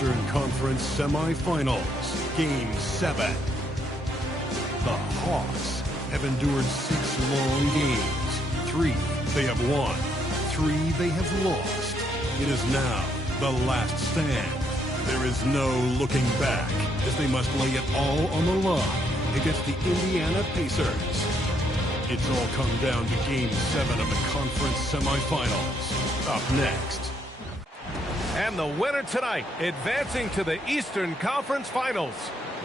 Eastern Conference Semifinals, Game 7. The Hawks have endured 6 long games. 3 they have won, 3 they have lost. It is now the last stand. There is no looking back as they must lay it all on the line against the Indiana Pacers. It's all come down to Game 7 of the conference semifinals. Up next. And the winner tonight, advancing to the Eastern Conference Finals.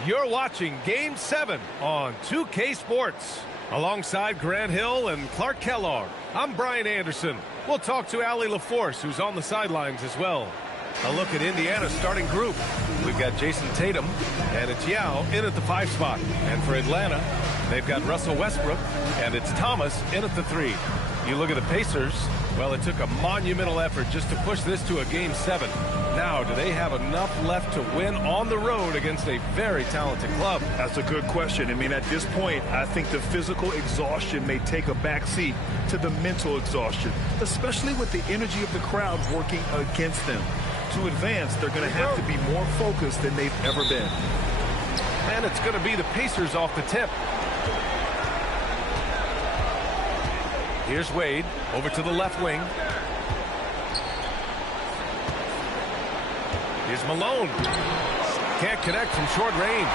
You're watching Game 7 on 2K Sports. Alongside Grant Hill and Clark Kellogg, I'm Brian Anderson. We'll talk to Allie LaForce, who's on the sidelines as well. A look at Indiana's starting group. We've got Jason Tatum, and it's Yao in at the 5 spot. And for Atlanta, they've got Russell Westbrook, and it's Thomas in at the 3. You look at the Pacers, well, it took a monumental effort just to push this to a Game 7. Now, do they have enough left to win on the road against a very talented club? That's a good question. I mean, at this point, I think the physical exhaustion may take a backseat to the mental exhaustion, especially with the energy of the crowd working against them. To advance, they're going to have to be more focused than they've ever been. And it's going to be the Pacers off the tip. Here's Wade over to the left wing. Here's Malone. Can't connect from short range.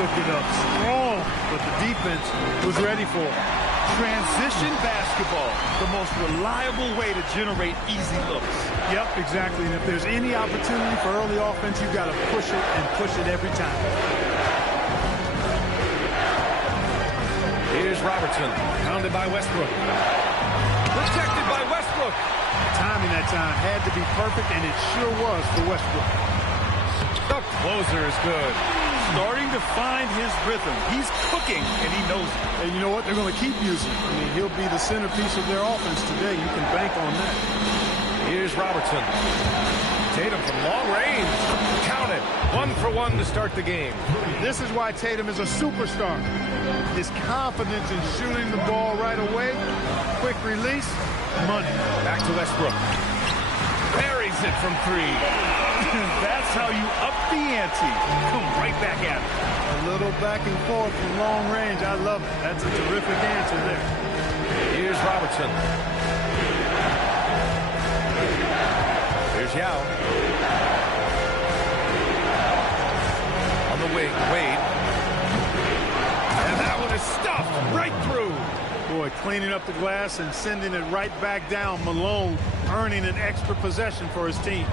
Took it up strong, but the defense was ready for it. Transition basketball, the most reliable way to generate easy looks. Yep, exactly. And if there's any opportunity for early offense, you've got to push it and push it every time. Here's Robertson, pounded by Westbrook. Protected by Westbrook. Timing that time had to be perfect, and it sure was for Westbrook. The closer is good. Starting to find his rhythm. He's cooking, and he knows it. And you know what? They're going to keep using him. I mean, he'll be the centerpiece of their offense today. You can bank on that. Here's Robertson. Tatum from long range. Count it. 1 for 1 to start the game. This is why Tatum is a superstar. His confidence in shooting the ball right away, quick release, money. Back to Westbrook. Buries it from 3. That's how you up the ante. Come right back at it. A little back and forth from long range. I love it. That's a terrific answer there. Here's Robertson. Here's Yao. On the wing, Wade. And that one is stuffed right through. Boy, cleaning up the glass and sending it right back down. Malone earning an extra possession for his team.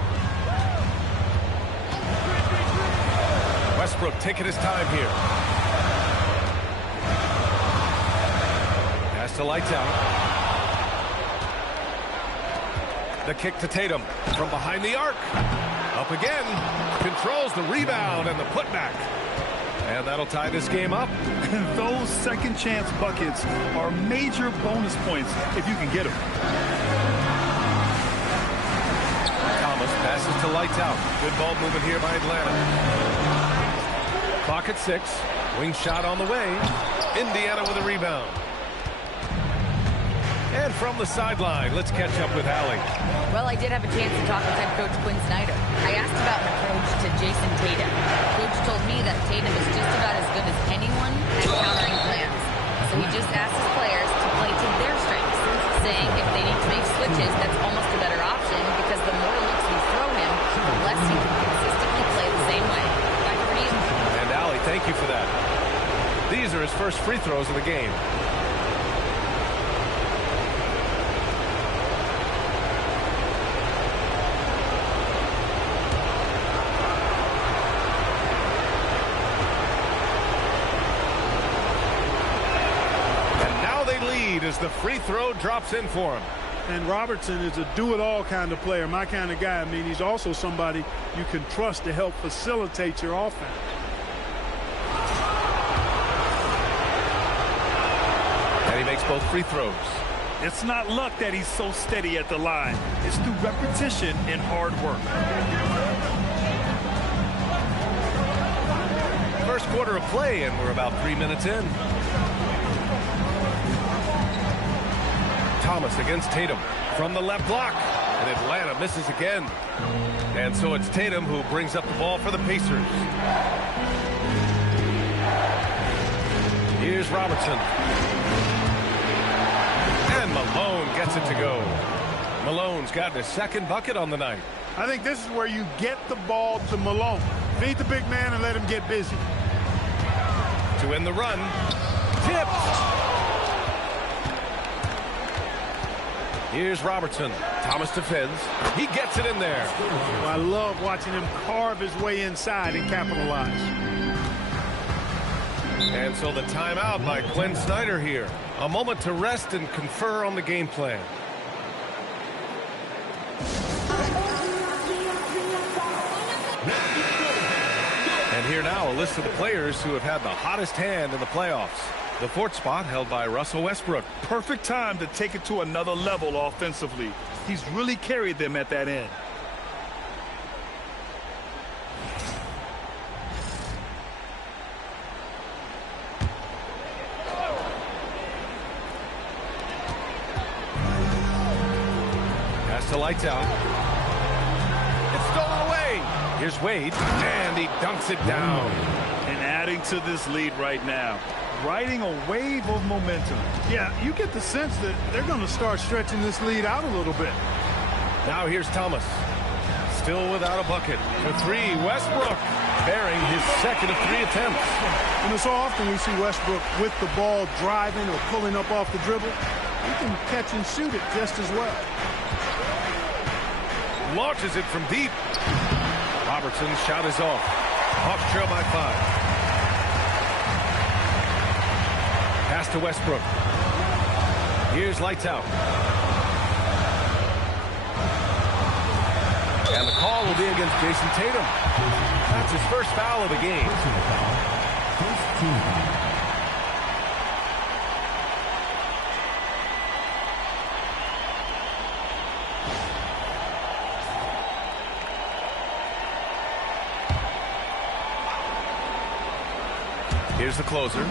Westbrook taking his time here. Pass to Lights Out. The kick to Tatum from behind the arc. Up again. Controls the rebound and the putback. And that'll tie this game up. Those second chance buckets are major bonus points if you can get them. Thomas passes to Lights Out. Good ball movement here by Atlanta. Clock at 6. Wing shot on the way. Indiana with a rebound. And from the sideline, let's catch up with Allie. Well, I did have a chance to talk with head coach Quinn Snyder. I asked about an approach to Jason Tatum. Coach told me that Tatum is just about as good as anyone at countering plans. So he just asked his players to play to their strengths, saying if they need to make switches, that's almost a better option because the more looks we throw him, the less he can consistently play the same way. Back over to you. And Allie, thank you for that. These are his first free throws of the game. As the free throw drops in for him. And Robertson is a do-it-all kind of player, my kind of guy. I mean, he's also somebody you can trust to help facilitate your offense. And he makes both free throws. It's not luck that he's so steady at the line. It's through repetition and hard work. First quarter of play, and we're about 3 minutes in. Thomas against Tatum from the left block. And Atlanta misses again. And so it's Tatum who brings up the ball for the Pacers. Here's Robertson. And Malone gets it to go. Malone's gotten his second bucket on the night. I think this is where you get the ball to Malone. Feed the big man and let him get busy. To end the run. Tipped. Here's Robertson. Thomas defends. He gets it in there. Well, I love watching him carve his way inside and capitalize. And so the timeout by Quinn Snyder here. A moment to rest and confer on the game plan. And here now a list of the players who have had the hottest hand in the playoffs. The fourth spot held by Russell Westbrook. Perfect time to take it to another level offensively. He's really carried them at that end. Pass to Lights Out. It's stolen away. Here's Wade, and he dunks it down. And adding to this lead right now. Riding a wave of momentum. Yeah, you get the sense that they're going to start stretching this lead out a little bit. Now here's Thomas. Still without a bucket. For three, Westbrook bearing his second of 3 attempts. You know, so often we see Westbrook with the ball driving or pulling up off the dribble. He can catch and shoot it just as well. Launches it from deep. Robertson's shot is off. Hawks trail by 5. Pass to Westbrook. Here's Lights Out. And the call will be against Jason Tatum. That's his first foul of the game. Here's the closer.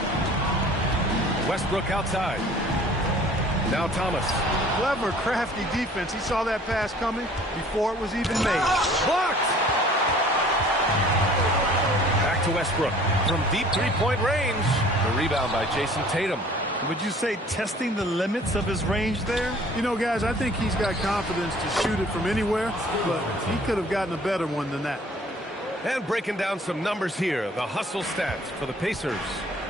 Westbrook outside. Now Thomas. Clever, crafty defense. He saw that pass coming before it was even made. Blocked! Back to Westbrook. From deep three-point range. The rebound by Jason Tatum. Would you say testing the limits of his range there? You know, guys, I think he's got confidence to shoot it from anywhere, but he could have gotten a better one than that. And breaking down some numbers here. The hustle stats for the Pacers.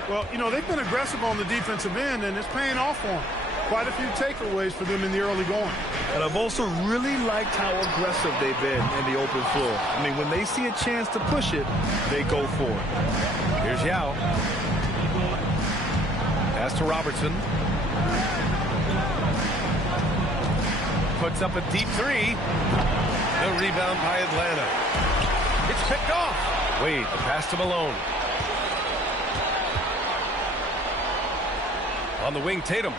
Well, you know, they've been aggressive on the defensive end, and it's paying off for them. Quite a few takeaways for them in the early going. And I've also really liked how aggressive they've been in the open floor. I mean, when they see a chance to push it, they go for it. Here's Yao. Pass to Robertson. Puts up a deep three. The rebound by Atlanta. It's picked off. Wade, the pass to Malone. On the wing, Tatum.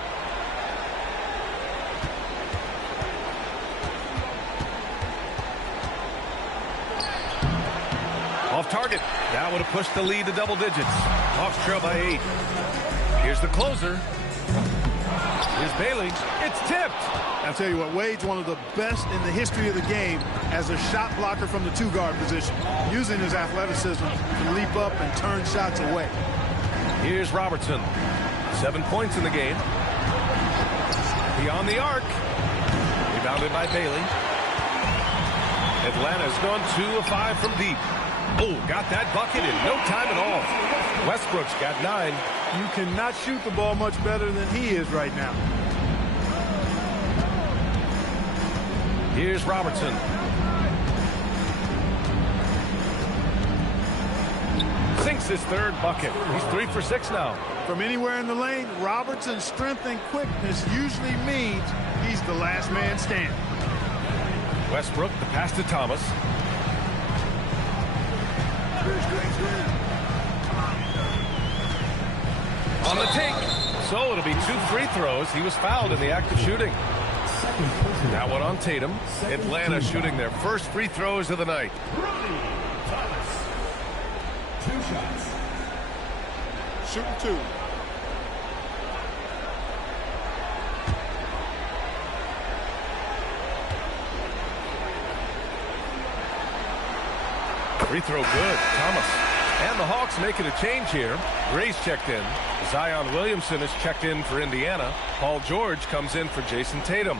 Off target. That would have pushed the lead to double digits. Hawks trail by 8. Here's the closer. Here's Bailey. It's tipped. I'll tell you what, Wade's one of the best in the history of the game as a shot blocker from the 2-guard position, using his athleticism to leap up and turn shots away. Here's Robertson. 7 points in the game. Beyond the arc. Rebounded by Bailey. Atlanta's gone 2 of 5 from deep. Oh, got that bucket in no time at all. Westbrook's got 9. You cannot shoot the ball much better than he is right now. Here's Robertson. Sinks his third bucket. He's 3 for 6 now. From anywhere in the lane, Robertson's strength and quickness usually means he's the last man standing. Westbrook, the pass to Thomas. On the take. So it'll be 2 free throws. He was fouled in the act of shooting. That one on Tatum. Atlanta shooting their first free throws of the night. 2 shots. Shooting 2. Free throw good. Thomas. And the Hawks making a change here. Gray's checked in. Zion Williamson is checked in for Indiana. Paul George comes in for Jason Tatum.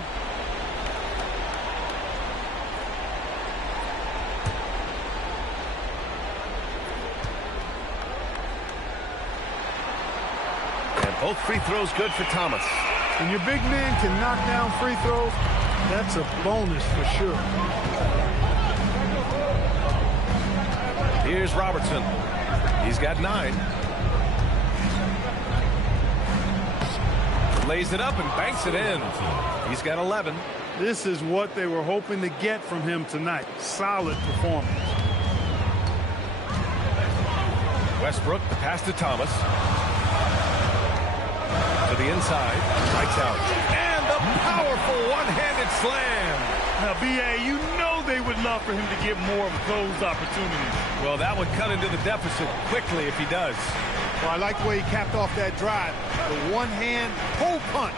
And both free throws good for Thomas. When your big man can knock down free throws, that's a bonus for sure. Here's Robertson. He's got 9. Lays it up and banks it in. He's got 11. This is what they were hoping to get from him tonight. Solid performance. Westbrook, the pass to Thomas. To the inside. Lights out. And the powerful one-handed slam. Now, B.A., you know they would love for him to get more of those opportunities. Well, that would cut into the deficit quickly if he does. Well, I like the way he capped off that drive. The one-hand pull punch.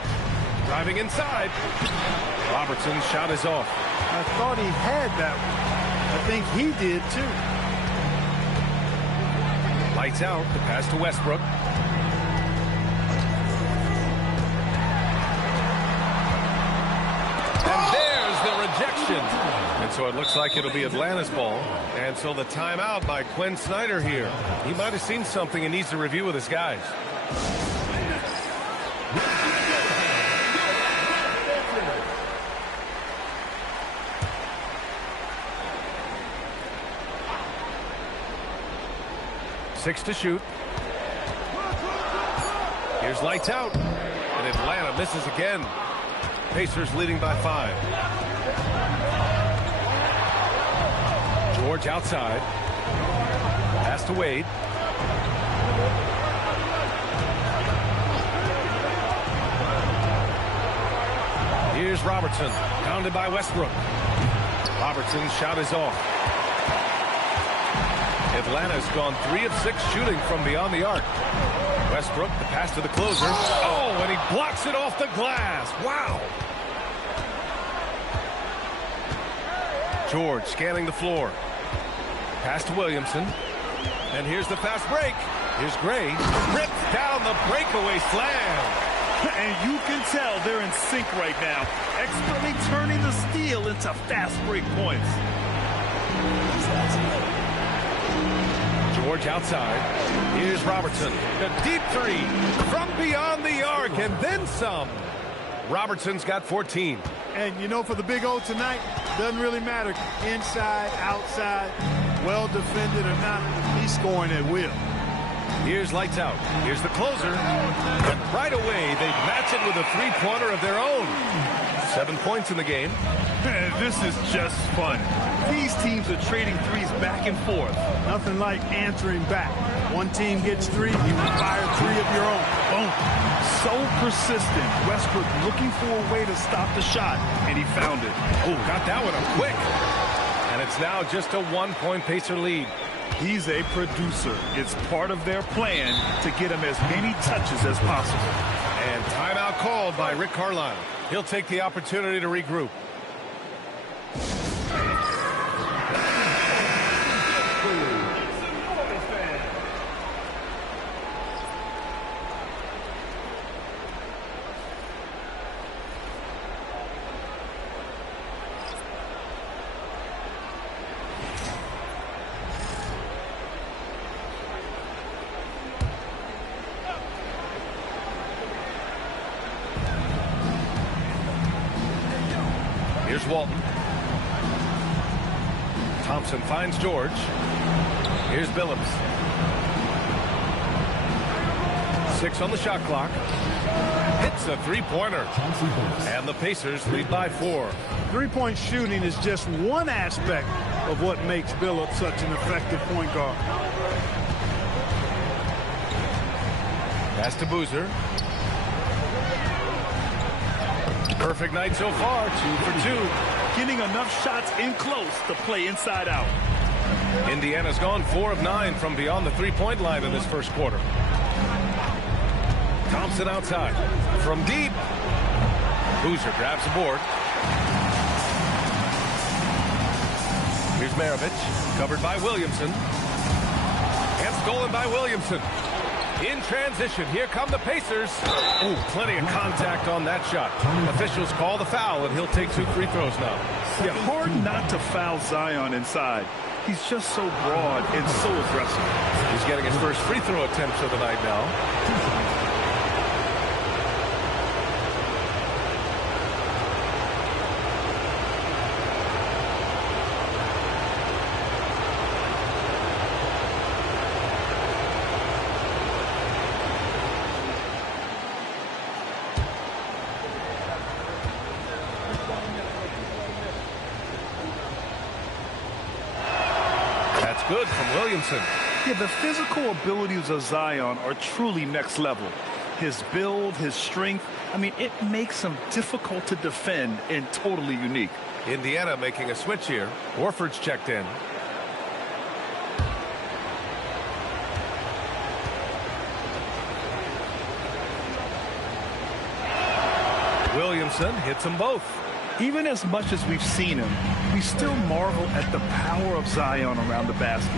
Driving inside. Robertson's shot is off. I thought he had that one. I think he did, too. Lights out. The pass to Westbrook. And there's the rejection. And so it looks like it'll be Atlanta's ball. And so the timeout by Quinn Snyder here. He might have seen something and needs to review with his guys. Six to shoot. Here's lights out. And Atlanta misses again. Pacers leading by 5. George outside. Pass to Wade. Here's Robertson. Pounded by Westbrook. Robertson's shot is off. Atlanta's gone 3 of 6 shooting from beyond the arc. Westbrook, the pass to the closer. Oh, and he blocks it off the glass. Wow. George scanning the floor. Pass to Williamson. And here's the fast break. Here's Gray. Ripped down the breakaway slam. And you can tell they're in sync right now. Expertly turning the steal into fast break points. George outside. Here's Robertson. A deep 3 from beyond the arc and then some. Robertson's got 14. And, you know, for the Big O tonight, doesn't really matter. Inside, outside, well defended or not, he's scoring at will. Here's lights out. Here's the closer. And right away, they match it with a three-pointer of their own. 7 points in the game. This is just fun. These teams are trading threes back and forth. Nothing like answering back. One team gets 3, you fire 3 of your own. Boom. So persistent. Westbrook looking for a way to stop the shot, and he found it. Oh, got that one up quick. And it's now just a 1-point Pacer lead. He's a producer. It's part of their plan to get him as many touches as possible. And timeout called by Rick Carlisle. He'll take the opportunity to regroup. Here's Walton. Thompson finds George. Here's Billups. 6 on the shot clock. Hits a three-pointer. And the Pacers lead by 4. Three-point shooting is just one aspect of what makes Billups such an effective point guard. Pass to Boozer. Perfect night so far, 2 for 2. Getting enough shots in close to play inside out. Indiana's gone 4 of 9 from beyond the three-point line in this first quarter. Thompson outside. From deep. Boozer grabs the board. Here's Maravich, covered by Williamson. And stolen by Williamson. In transition, here come the Pacers. Ooh, plenty of contact on that shot. Officials call the foul, and he'll take 2 free throws now. Yeah, hard not to foul Zion inside. He's just so broad and so aggressive. He's getting his first free throw attempts of the night now. Good from Williamson. Yeah, the physical abilities of Zion are truly next level. His build, his strength, I mean, it makes him difficult to defend and totally unique. Indiana making a switch here. Warford's checked in. Williamson hits them both. Even as much as we've seen him, we still marvel at the power of Zion around the basket.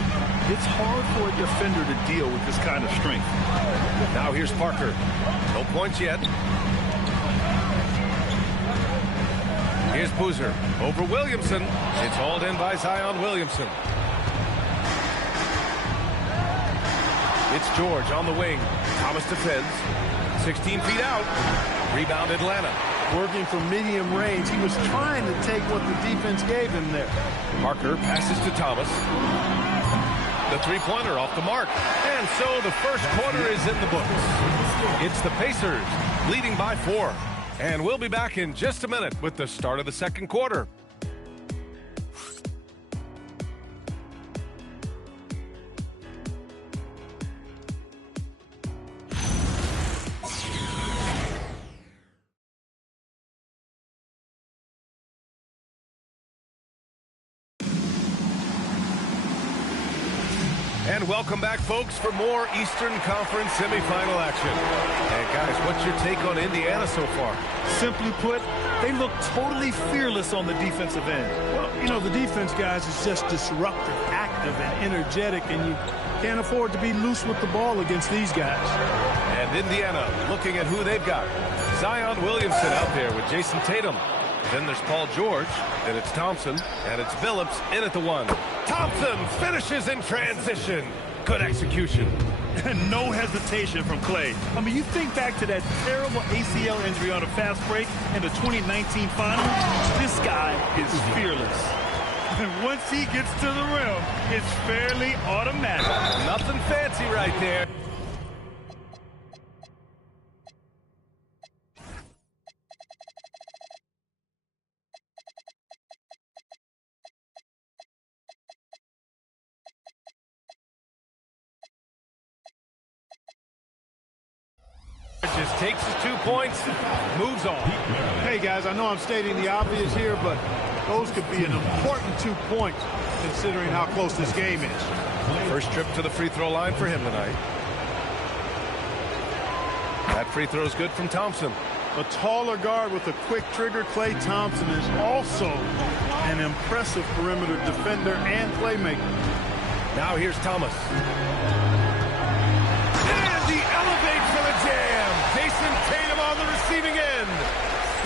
It's hard for a defender to deal with this kind of strength. Now here's Parker. No points yet. Here's Boozer over Williamson. It's hauled in by Zion Williamson. It's George on the wing. Thomas defends. 16 feet out. Rebound Atlanta. Working from medium range. He was trying to take what the defense gave him there. Parker passes to Thomas. The three-pointer off the mark. And so the first quarter is in the books. It's the Pacers leading by 4. And we'll be back in just a minute with the start of the second quarter. And welcome back, folks, for more Eastern Conference semifinal action. And, guys, what's your take on Indiana so far? Simply put, they look totally fearless on the defensive end. Well, you know, the defense, guys, is just disruptive, active, and energetic, and you can't afford to be loose with the ball against these guys. And Indiana looking at who they've got. Zion Williamson out there with Jason Tatum. Then there's Paul George, then it's Thompson, and it's Billups in at the 1. Thompson finishes in transition. Good execution. And no hesitation from Clay. I mean, you think back to that terrible ACL injury on a fast break in the 2019 finals. This guy is fearless. And once he gets to the rim, it's fairly automatic. Nothing fancy right there. Just takes his 2 points, moves on. Hey, guys, I know I'm stating the obvious here, but those could be an important 2 points considering how close this game is. First trip to the free throw line for him tonight. That free throw is good from Thompson. A taller guard with a quick trigger, Klay Thompson, is also an impressive perimeter defender and playmaker. Now here's Thomas. And the elevate for the jam. Jason Tatum on the receiving end.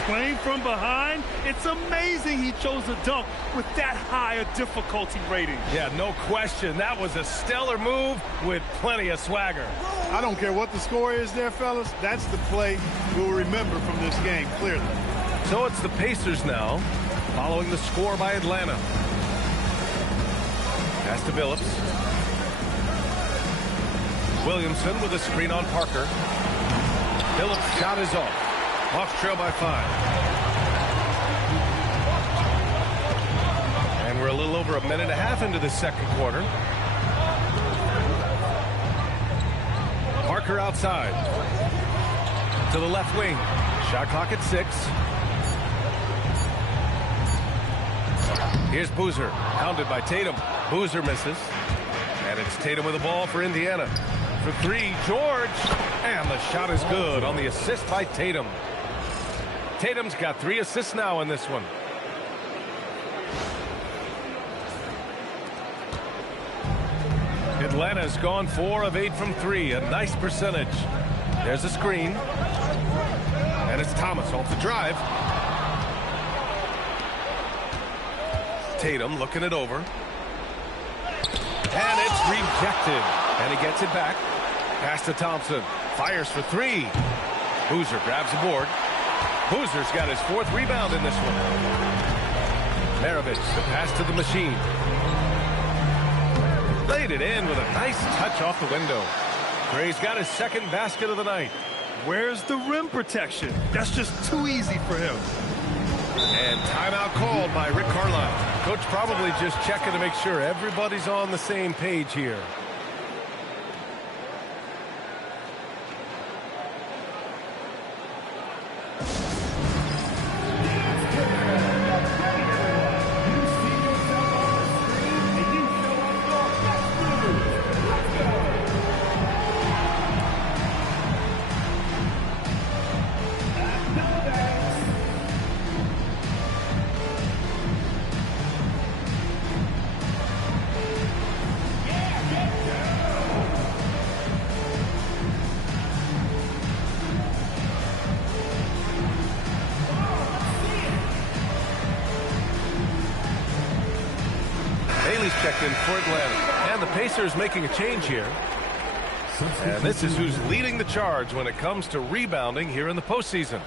Playing from behind, it's amazing he chose a dunk with that high a difficulty rating. Yeah, no question. That was a stellar move with plenty of swagger. I don't care what the score is there, fellas. That's the play we'll remember from this game, clearly. So it's the Pacers now, following the score by Atlanta. Pass to Billups. Williamson with a screen on Parker. Billups' shot is off. Hawks trail by 5. And we're a little over a minute and a half into the second quarter. Parker outside. To the left wing. Shot clock at 6. Here's Boozer. Pounded by Tatum. Boozer misses. And it's Tatum with the ball for Indiana. For 3, George. And the shot is good on the assist by Tatum. Tatum's got 3 assists now in this one. Atlanta's gone 4 of 8 from 3. A nice percentage. There's a screen. And it's Thomas off the drive. Tatum looking it over. And it's rejected. And he gets it back. Pass to Thompson. Fires for 3. Boozer grabs the board. Boozer's got his 4th rebound in this one. Maravich, the pass to the machine. Laid it in with a nice touch off the window. Gray's got his 2nd basket of the night. Where's the rim protection? That's just too easy for him. And timeout called by Rick Carlisle. Coach probably just checking to make sure everybody's on the same page here. Checked in for Atlanta. And the Pacers making a change here. And this is who's leading the charge when it comes to rebounding here in the postseason.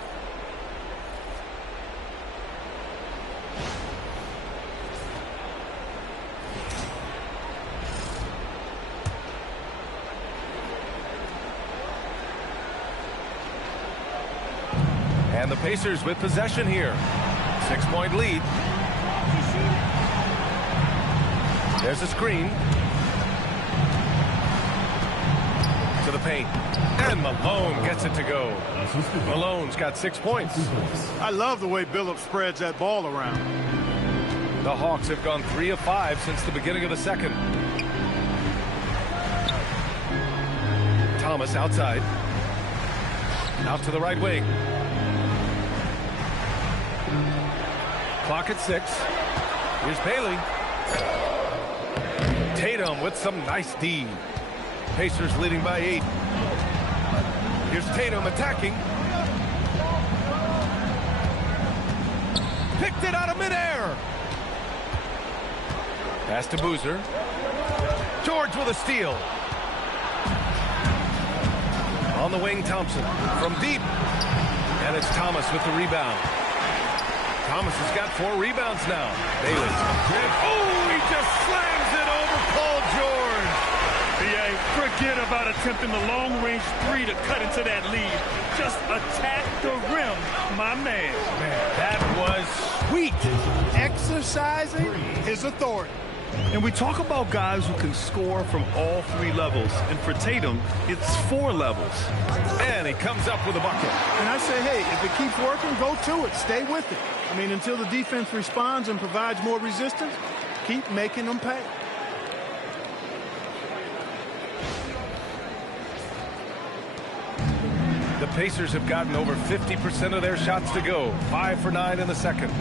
And the Pacers with possession here. 6-point lead. There's a screen. To the paint. And Malone gets it to go. Malone's got 6 points. I love the way Billups spreads that ball around. The Hawks have gone 3 of 5 since the beginning of the second. Thomas outside. Out to the right wing. Clock at 6. Here's Bailey. Tatum with some nice D. Pacers leading by 8. Here's Tatum attacking. Picked it out of midair. Pass to Boozer. George with a steal. On the wing, Thompson from deep. And it's Thomas with the rebound. Thomas has got 4 rebounds now. Bailey. Oh, he just slams it over Paul George. B.A., forget about attempting the long-range 3 to cut into that lead. Just attack the rim, my man. That was sweet. Exercising his authority. And we talk about guys who can score from all 3 levels. And for Tatum, it's 4 levels. And he comes up with a bucket. And I say, hey, if it keeps working, go to it. Stay with it. I mean, until the defense responds and provides more resistance, keep making them pay. The Pacers have gotten over 50% of their shots to go. 5 for 9 in the second.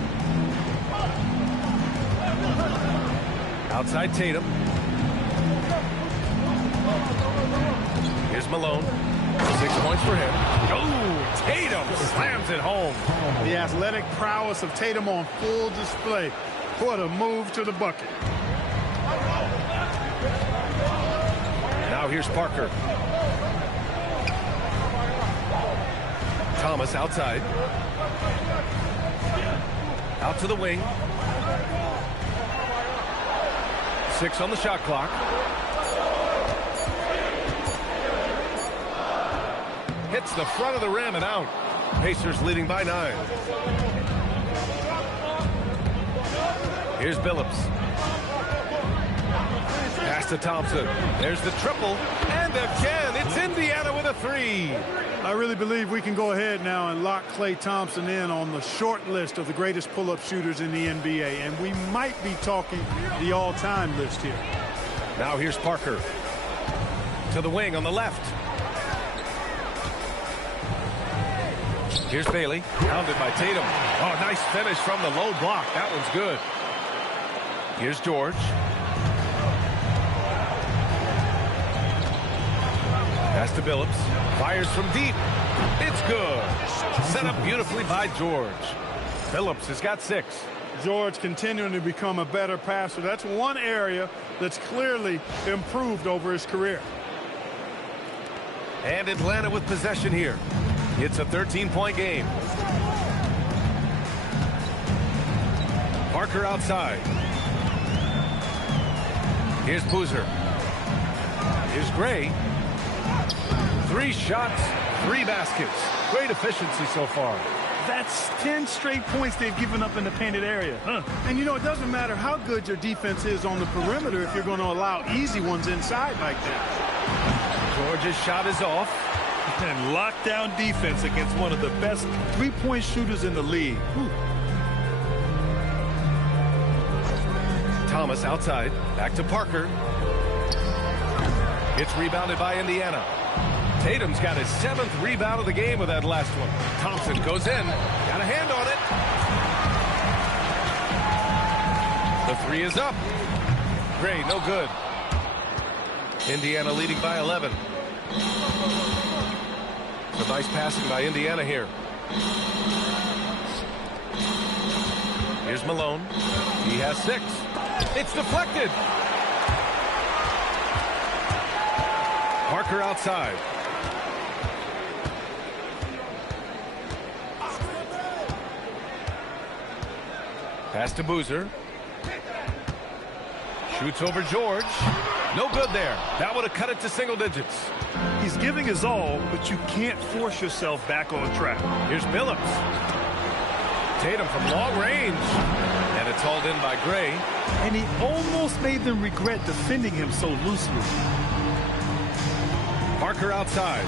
Outside Tatum. Here's Malone. 6 points for him. Oh, Tatum slams it home. The athletic prowess of Tatum on full display. What a move to the bucket. Now here's Parker. Thomas outside. Out to the wing. 6 on the shot clock. Hits the front of the rim and out. Pacers leading by 9. Here's Billups. Pass to Thompson. There's the triple. And again, it's Indiana with a 3. I really believe we can go ahead now and lock Klay Thompson in on the short list of the greatest pull-up shooters in the NBA. And we might be talking the all-time list here. Now here's Parker. To the wing on the left. Here's Bailey. Pounded by Tatum. Oh, nice finish from the low block. That one's good. Here's George. Pass to Billups. Fires from deep. It's good. Set up beautifully by George. Billups has got 6. George continuing to become a better passer. That's one area that's clearly improved over his career. And Atlanta with possession here. It's a 13-point game. Parker outside. Here's Boozer. Here's Gray. 3 shots, 3 baskets. Great efficiency so far. That's 10 straight points they've given up in the painted area. And, you know, it doesn't matter how good your defense is on the perimeter if you're going to allow easy ones inside like that. George's shot is off. And lockdown defense against one of the best three-point shooters in the league. Thomas outside. Back to Parker. It's rebounded by Indiana. Tatum's got his 7th rebound of the game with that last one. Thompson goes in. Got a hand on it. The 3 is up. Gray, no good. Indiana leading by 11. Some nice passing by Indiana here. Here's Malone. He has 6. It's deflected. Parker outside. Pass to Boozer. Shoots over George. No good there. That would have cut it to single digits. He's giving his all, but you can't force yourself back on track. Here's Billups. Tatum from long range. And it's hauled in by Gray. And he almost made them regret defending him so loosely. Parker outside.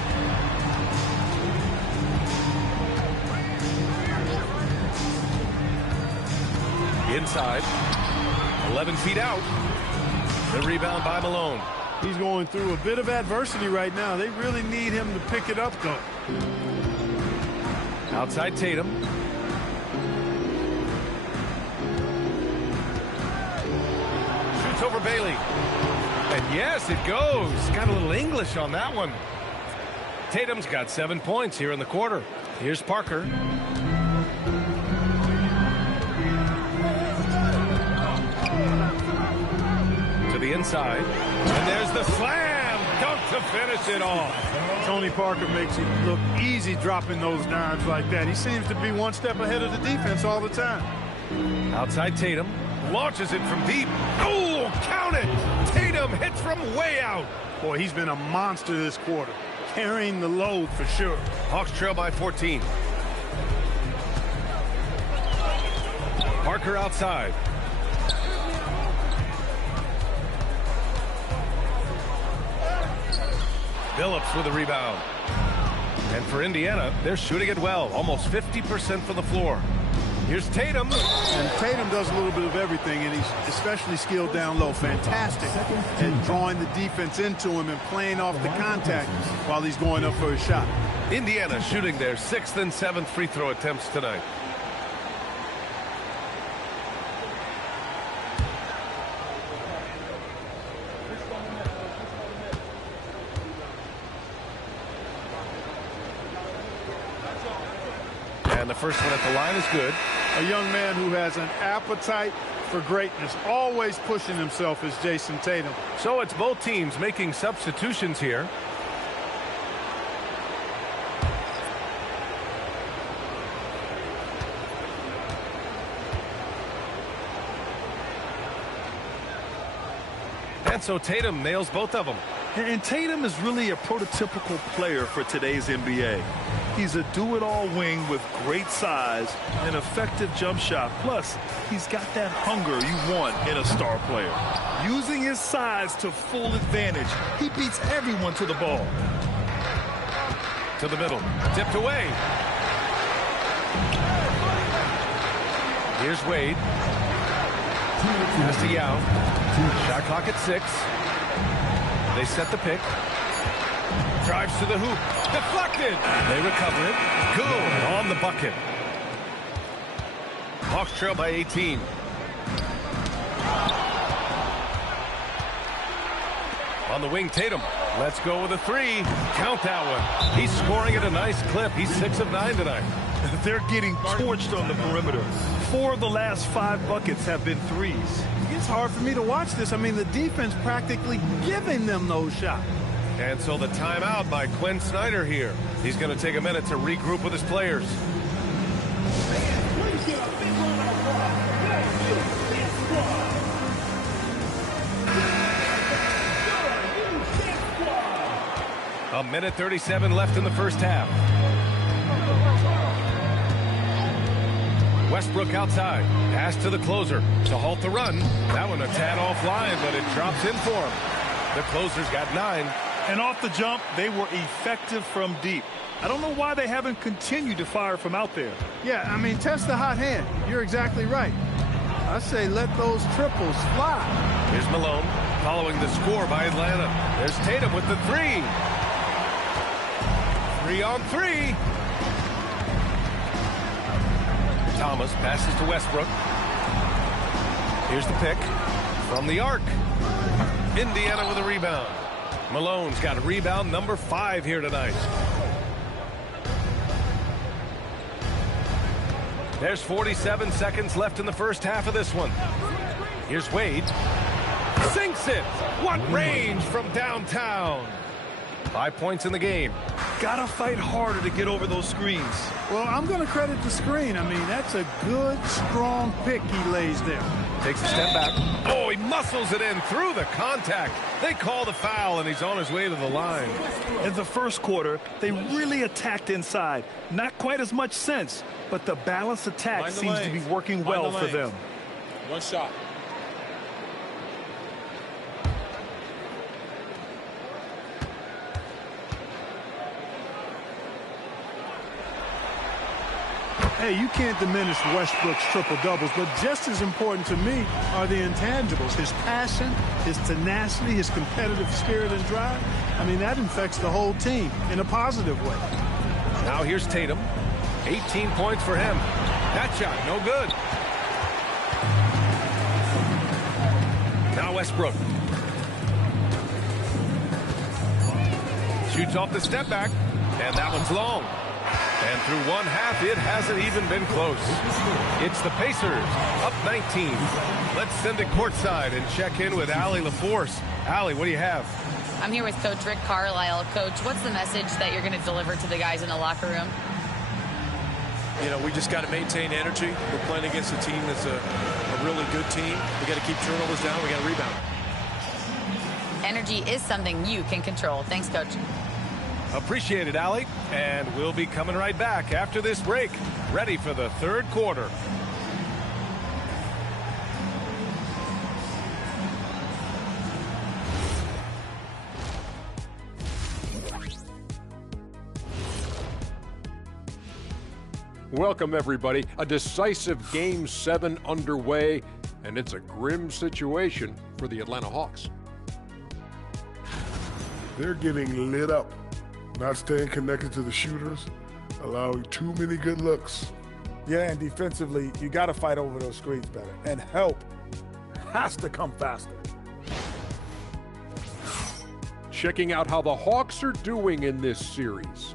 Inside. 11 feet out. The rebound by Malone. He's going through a bit of adversity right now. They really need him to pick it up, though. Outside Tatum. Shoots over Bailey. And yes, it goes. Got a little English on that one. Tatum's got 7 points here in the quarter. Here's Parker. To the inside. And there's the slam. Dunk to finish it off. Tony Parker makes it look easy dropping those dimes like that. He seems to be one step ahead of the defense all the time. Outside Tatum. Launches it from deep. Oh, count it. Tatum hits from way out. Boy, he's been a monster this quarter. Carrying the load for sure. Hawks trail by 14. Parker outside. Billups with a rebound. And for Indiana, they're shooting it well. Almost 50% from the floor. Here's Tatum. And Tatum does a little bit of everything, and he's especially skilled down low. Fantastic at drawing the defense into him and playing off the contact while he's going up for a shot. Indiana shooting their 6th and 7th free throw attempts tonight. And the first one at the line is good. A young man who has an appetite for greatness, always pushing himself, is Jason Tatum. So it's both teams making substitutions here. And so Tatum nails both of them. And Tatum is really a prototypical player for today's NBA. He's a do-it-all wing with great size, an effective jump shot. Plus, he's got that hunger you want in a star player. Using his size to full advantage, he beats everyone to the ball. To the middle. Tipped away. Here's Wade. Pass to Yao. Shot clock at 6. They set the pick. Drives to the hoop. Deflected. They recover it. Good on the bucket. Hawks trail by 18. On the wing, Tatum. Let's go with a three. Count that one. He's scoring at a nice clip. He's 6 of 9 tonight. They're getting torched on the perimeter. 4 of the last 5 buckets have been threes. It's hard for me to watch this. I mean, the defense practically giving them those shots. And so the timeout by Quinn Snyder here. He's going to take a minute to regroup with his players. A minute 37 left in the first half. Westbrook outside. Pass to the closer to halt the run. That one a tad offline, but it drops in for him. The closer's got 9. And off the jump, they were effective from deep. I don't know why they haven't continued to fire from out there. Yeah, I mean, test the hot hand. You're exactly right. I say let those triples fly. Here's Malone following the score by Atlanta. There's Tatum with the 3. 3 on 3. Thomas passes to Westbrook. Here's the pick from the arc. Indiana with a rebound. Malone's got a rebound number 5 here tonight. There's 47 seconds left in the first half of this one. Here's Wade. Sinks it. What range from downtown. 5 points in the game. Gotta fight harder to get over those screens. Well, I'm going to credit the screen. I mean, that's a good, strong pick he lays there. Takes a step back. Oh, he muscles it in through the contact. They call the foul, and he's on his way to the line. In the first quarter, they really attacked inside. Not quite as much sense, but the balanced attack seems to be working well for them. One shot. Hey, you can't diminish Westbrook's triple-doubles, but just as important to me are the intangibles. His passion, his tenacity, his competitive spirit and drive. I mean, that infects the whole team in a positive way. Now here's Tatum. 18 points for him. That shot, no good. Now Westbrook. Shoots off the step back, and that one's long. And through one half, it hasn't even been close. It's the Pacers, up 19. Let's send it courtside and check in with Allie LaForce. Allie, what do you have? I'm here with Coach Rick Carlisle. Coach, what's the message that you're going to deliver to the guys in the locker room? You know, we just got to maintain energy. We're playing against a team that's a really good team. We got to keep turnovers down. We got to rebound. Energy is something you can control. Thanks, Coach. Appreciate it, Allie. And we'll be coming right back after this break. Ready for the third quarter. Welcome, everybody. A decisive Game 7 underway, and it's a grim situation for the Atlanta Hawks. They're getting lit up, not staying connected to the shooters, allowing too many good looks. Yeah, and defensively, you got to fight over those screens better. And help has to come faster. Checking out how the Hawks are doing in this series.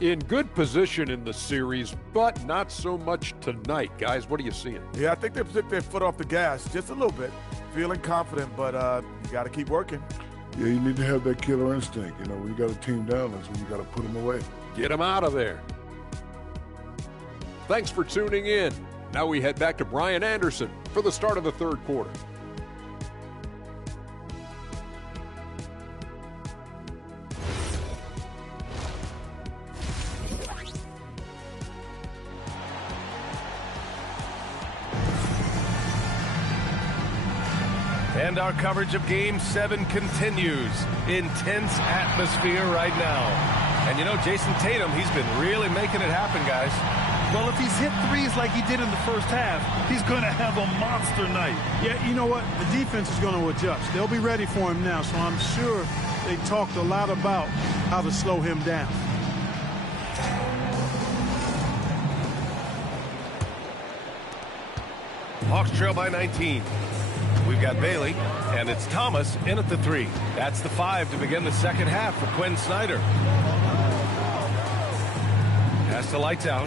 In good position in the series, but not so much tonight. Guys, what are you seeing? Yeah, I think they took their foot off the gas just a little bit. Feeling confident, but you got to keep working. Yeah, you need to have that killer instinct. You know, when you got a team down, that's when you got to put them away. Get them out of there. Thanks for tuning in. Now we head back to Brian Anderson for the start of the third quarter. And our coverage of Game 7 continues. Intense atmosphere right now. And you know, Jason Tatum, he's been really making it happen, guys. Well, if he's hit threes like he did in the first half, he's going to have a monster night. Yeah, you know what? The defense is going to adjust. They'll be ready for him now, so I'm sure they talked a lot about how to slow him down. Hawks trail by 19. We've got Bailey, and it's Thomas in at the 3. That's the 5 to begin the second half for Quinn Snyder. Pass to Lights Out.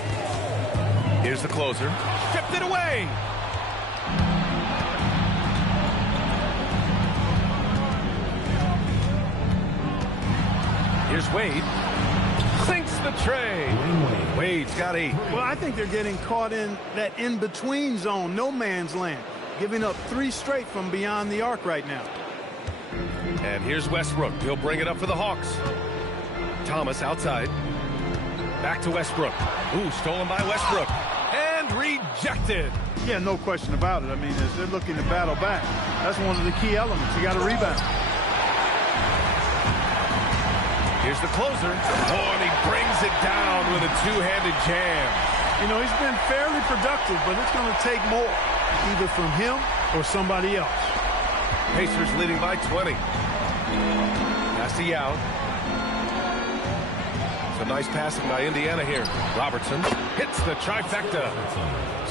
Here's the closer. Stripped it away. Here's Wade. Sinks the tray. Wade's got 8. Well, I think they're getting caught in that in-between zone, no man's land, giving up 3 straight from beyond the arc right now. And here's Westbrook. He'll bring it up for the Hawks. Thomas outside. Back to Westbrook. Ooh, stolen by Westbrook. And rejected. Yeah, no question about it. I mean, as they're looking to battle back, that's one of the key elements. You got to rebound. Here's the closer. Oh, and he brings it down with a two-handed jam. You know, he's been fairly productive, but it's going to take more, either from him or somebody else. Pacers leading by 20. Pass to Yao. Some nice passing by Indiana here. Robertson hits the trifecta.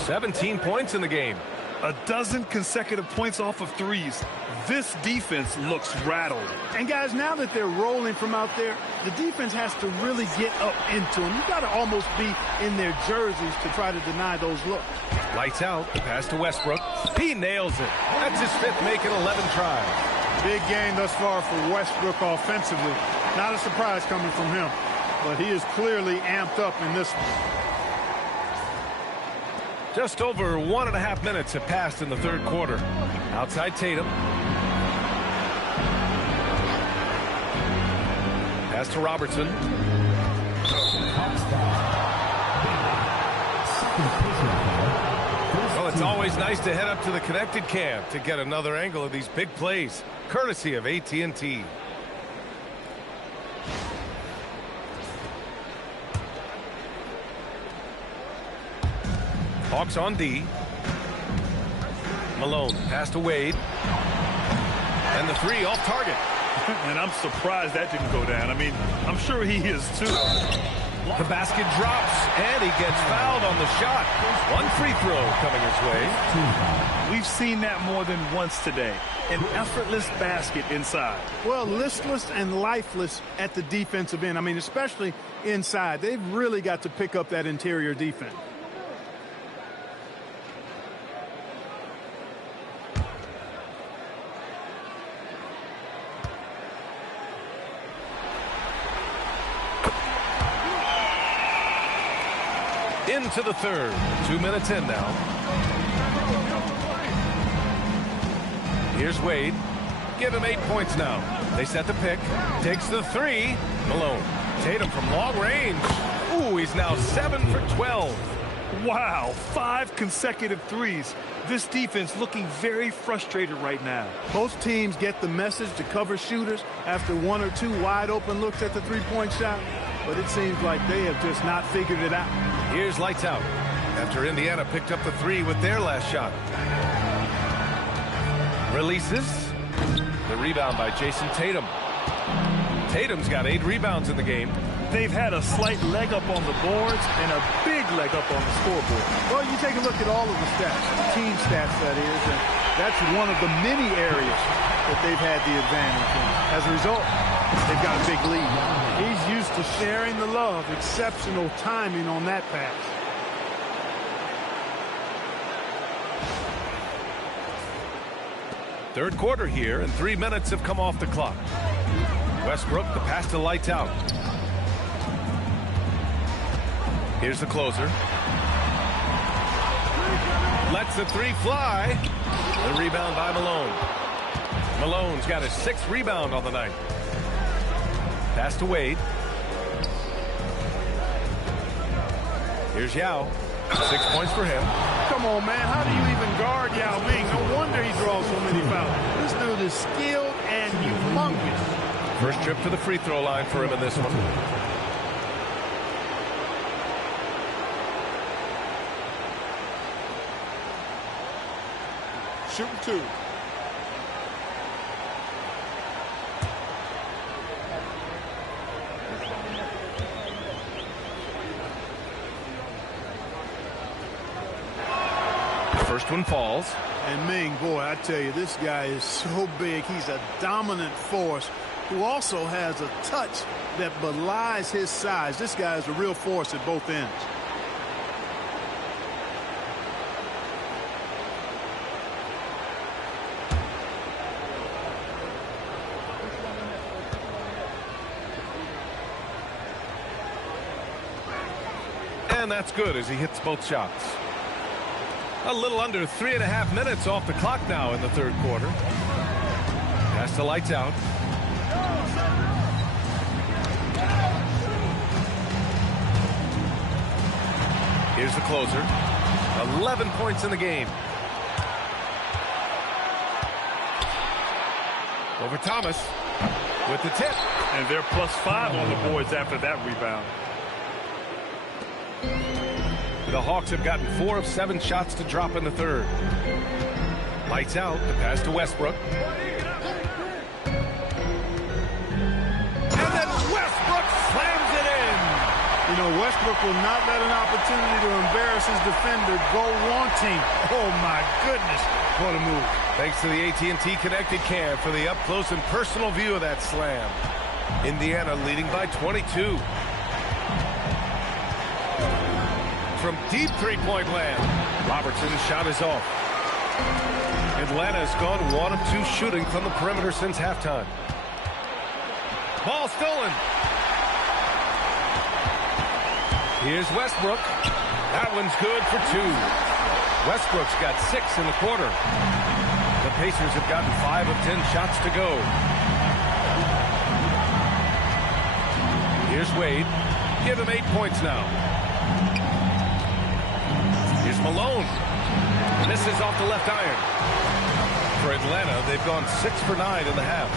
17 points in the game. A dozen consecutive points off of threes. This defense looks rattled. And guys, now that they're rolling from out there, the defense has to really get up into them. You've got to almost be in their jerseys to try to deny those looks. Lights out. The pass to Westbrook. He nails it. That's his 5th make in 11 tries. Big game thus far for Westbrook offensively. Not a surprise coming from him, but he is clearly amped up in this one. Just over 1.5 minutes have passed in the third quarter. Outside Tatum. Pass to Robertson. Well, it's always nice to head up to the connected cam to get another angle of these big plays, courtesy of AT&T. Hawks on D. Malone pass to Wade. And the 3 off target. And I'm surprised that didn't go down. I mean, I'm sure he is too. The basket drops, and he gets fouled on the shot. 1 free throw coming his way. We've seen that more than once today. An effortless basket inside. Well, listless and lifeless at the defensive end. I mean, especially inside. They've really got to pick up that interior defense. Into the third. 2 minutes in now. Here's Wade. Give him 8 points now. They set the pick. Takes the 3. Malone. Tatum from long range. Ooh, he's now 7 for 12. Wow, 5 consecutive threes. This defense looking very frustrated right now. Most teams get the message to cover shooters after 1 or 2 wide open looks at the three-point shot, but it seems like they have just not figured it out. Here's Lights Out after Indiana picked up the 3 with their last shot. Releases. The rebound by Jason Tatum. Tatum's got 8 rebounds in the game. They've had a slight leg up on the boards and a big leg up on the scoreboard. Well, you take a look at all of the stats, the team stats that is, and that's one of the many areas that they've had the advantage in. As a result, they've got a big lead. He's used to sharing the love. Exceptional timing on that pass. Third quarter here, and 3 minutes have come off the clock. Westbrook, the pass to Lights Out. Here's the closer. Lets the 3 fly. The rebound by Malone. Malone's got his 6th rebound on the night. Pass to Wade. Here's Yao. 6 points for him. Come on, man. How do you even guard Yao Ming? No wonder he draws so many fouls. This dude is skilled and humongous. First trip to the free throw line for him in this one. Shooting 2. First one falls. And Ming, boy, I tell you, this guy is so big. He's a dominant force who also has a touch that belies his size. This guy is a real force at both ends. And that's good as he hits both shots. A little under 3.5 minutes off the clock now in the third quarter. Pass to Lights Out. Here's the closer. 11 points in the game. Over Thomas with the tip. And they're +5 on the boards after that rebound. The Hawks have gotten 4 of 7 shots to drop in the third. Lights Out. The pass to Westbrook. And then Westbrook slams it in. You know, Westbrook will not let an opportunity to embarrass his defender go wanting. Oh, my goodness. What a move. Thanks to the AT&T Connected Cam for the up-close and personal view of that slam. Indiana leading by 22. From deep three-point land, Robertson's shot is off. Atlanta has gone 1 of 2 shooting from the perimeter since halftime. Ball stolen. Here's Westbrook. That one's good for 2. Westbrook's got 6 in the quarter. The Pacers have gotten 5 of 10 shots to go. Here's Wade. Give him 8 points now. Here's Malone. Misses off the left iron. For Atlanta, they've gone 6 for 9 in the half.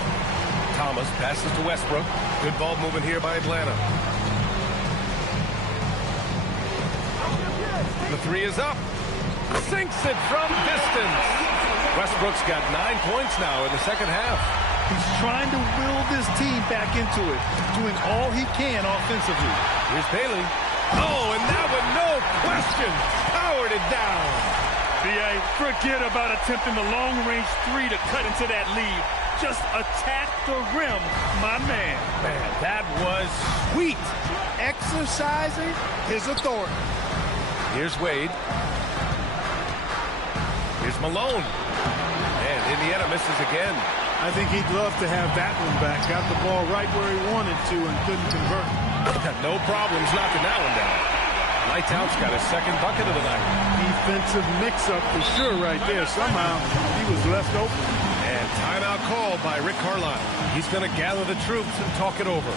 Thomas passes to Westbrook. Good ball movement here by Atlanta. The 3 is up. Sinks it from distance. Westbrook's got 9 points now in the second half. He's trying to will this team back into it, doing all he can offensively. Here's Bailey. Oh, and that one, no question, powered it down. B.A., forget about attempting the long-range 3 to cut into that lead. Just attack the rim, my man. Man, that was sweet. Exercising his authority. Here's Wade. Here's Malone. And Indiana misses again. I think he'd love to have that one back. Got the ball right where he wanted to and couldn't convert. No problems knocking that one down. Lights Out's got his second bucket of the night. Defensive mix-up for sure right there. Somehow he was left open. And timeout called by Rick Carlisle. He's going to gather the troops and talk it over.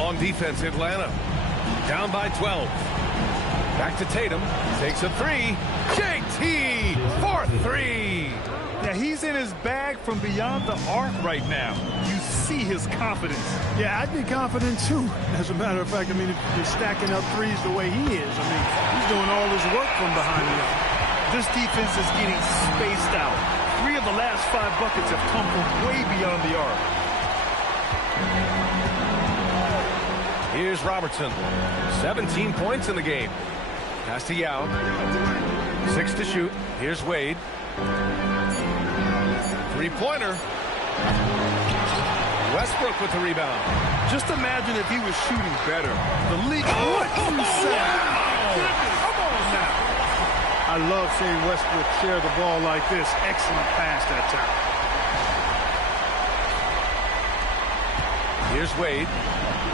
On defense, Atlanta down by 12. Back to Tatum. Takes a 3. JT for 3. Yeah, he's in his bag from beyond the arc right now. You see his confidence. Yeah, I'd be confident too. As a matter of fact, I mean, if you're stacking up threes the way he is, I mean, he's doing all his work from behind the arc. This defense is getting spaced out. 3 of the last 5 buckets have come from way beyond the arc. Here's Robertson. 17 points in the game. Pass to Yao. 6 to shoot. Here's Wade. 3-pointer. Westbrook with the rebound. Just imagine if he was shooting better. The league. What you say? Come on now. I love seeing Westbrook share the ball like this. Excellent pass that time. Here's Wade.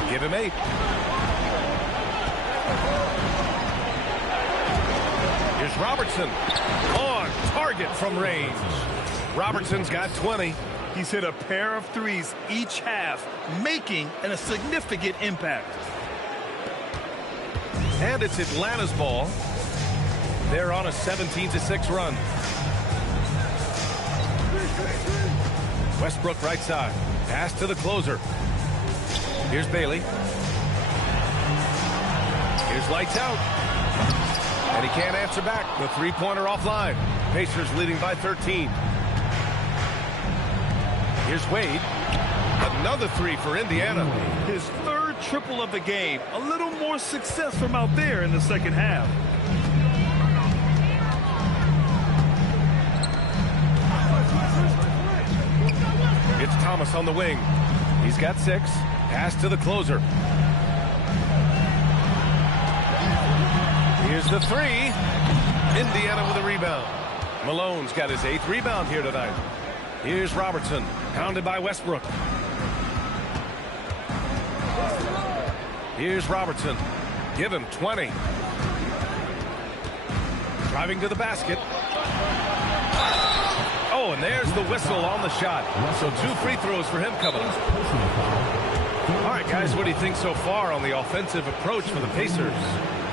Give him 8. Here's Robertson. On target from range. Robertson's got 20. He's hit a pair of threes each half, making a significant impact. And it's Atlanta's ball. They're on a 17-6 run. Westbrook right side. Pass to the closer. Here's Bailey. Here's lights out. And he can't answer back. The 3-pointer offline. Pacers leading by 13. Here's Wade. Another 3 for Indiana. His 3rd triple of the game. A little more success from out there in the second half. It's Thomas on the wing. He's got 6. Pass to the closer. Here's the 3. Indiana with a rebound. Malone's got his 8th rebound here tonight. Here's Robertson, pounded by Westbrook. Here's Robertson. Give him 20. Driving to the basket. Oh, and there's the whistle on the shot. So 2 free throws for him coming up. All right, guys, what do you think so far on the offensive approach for the Pacers?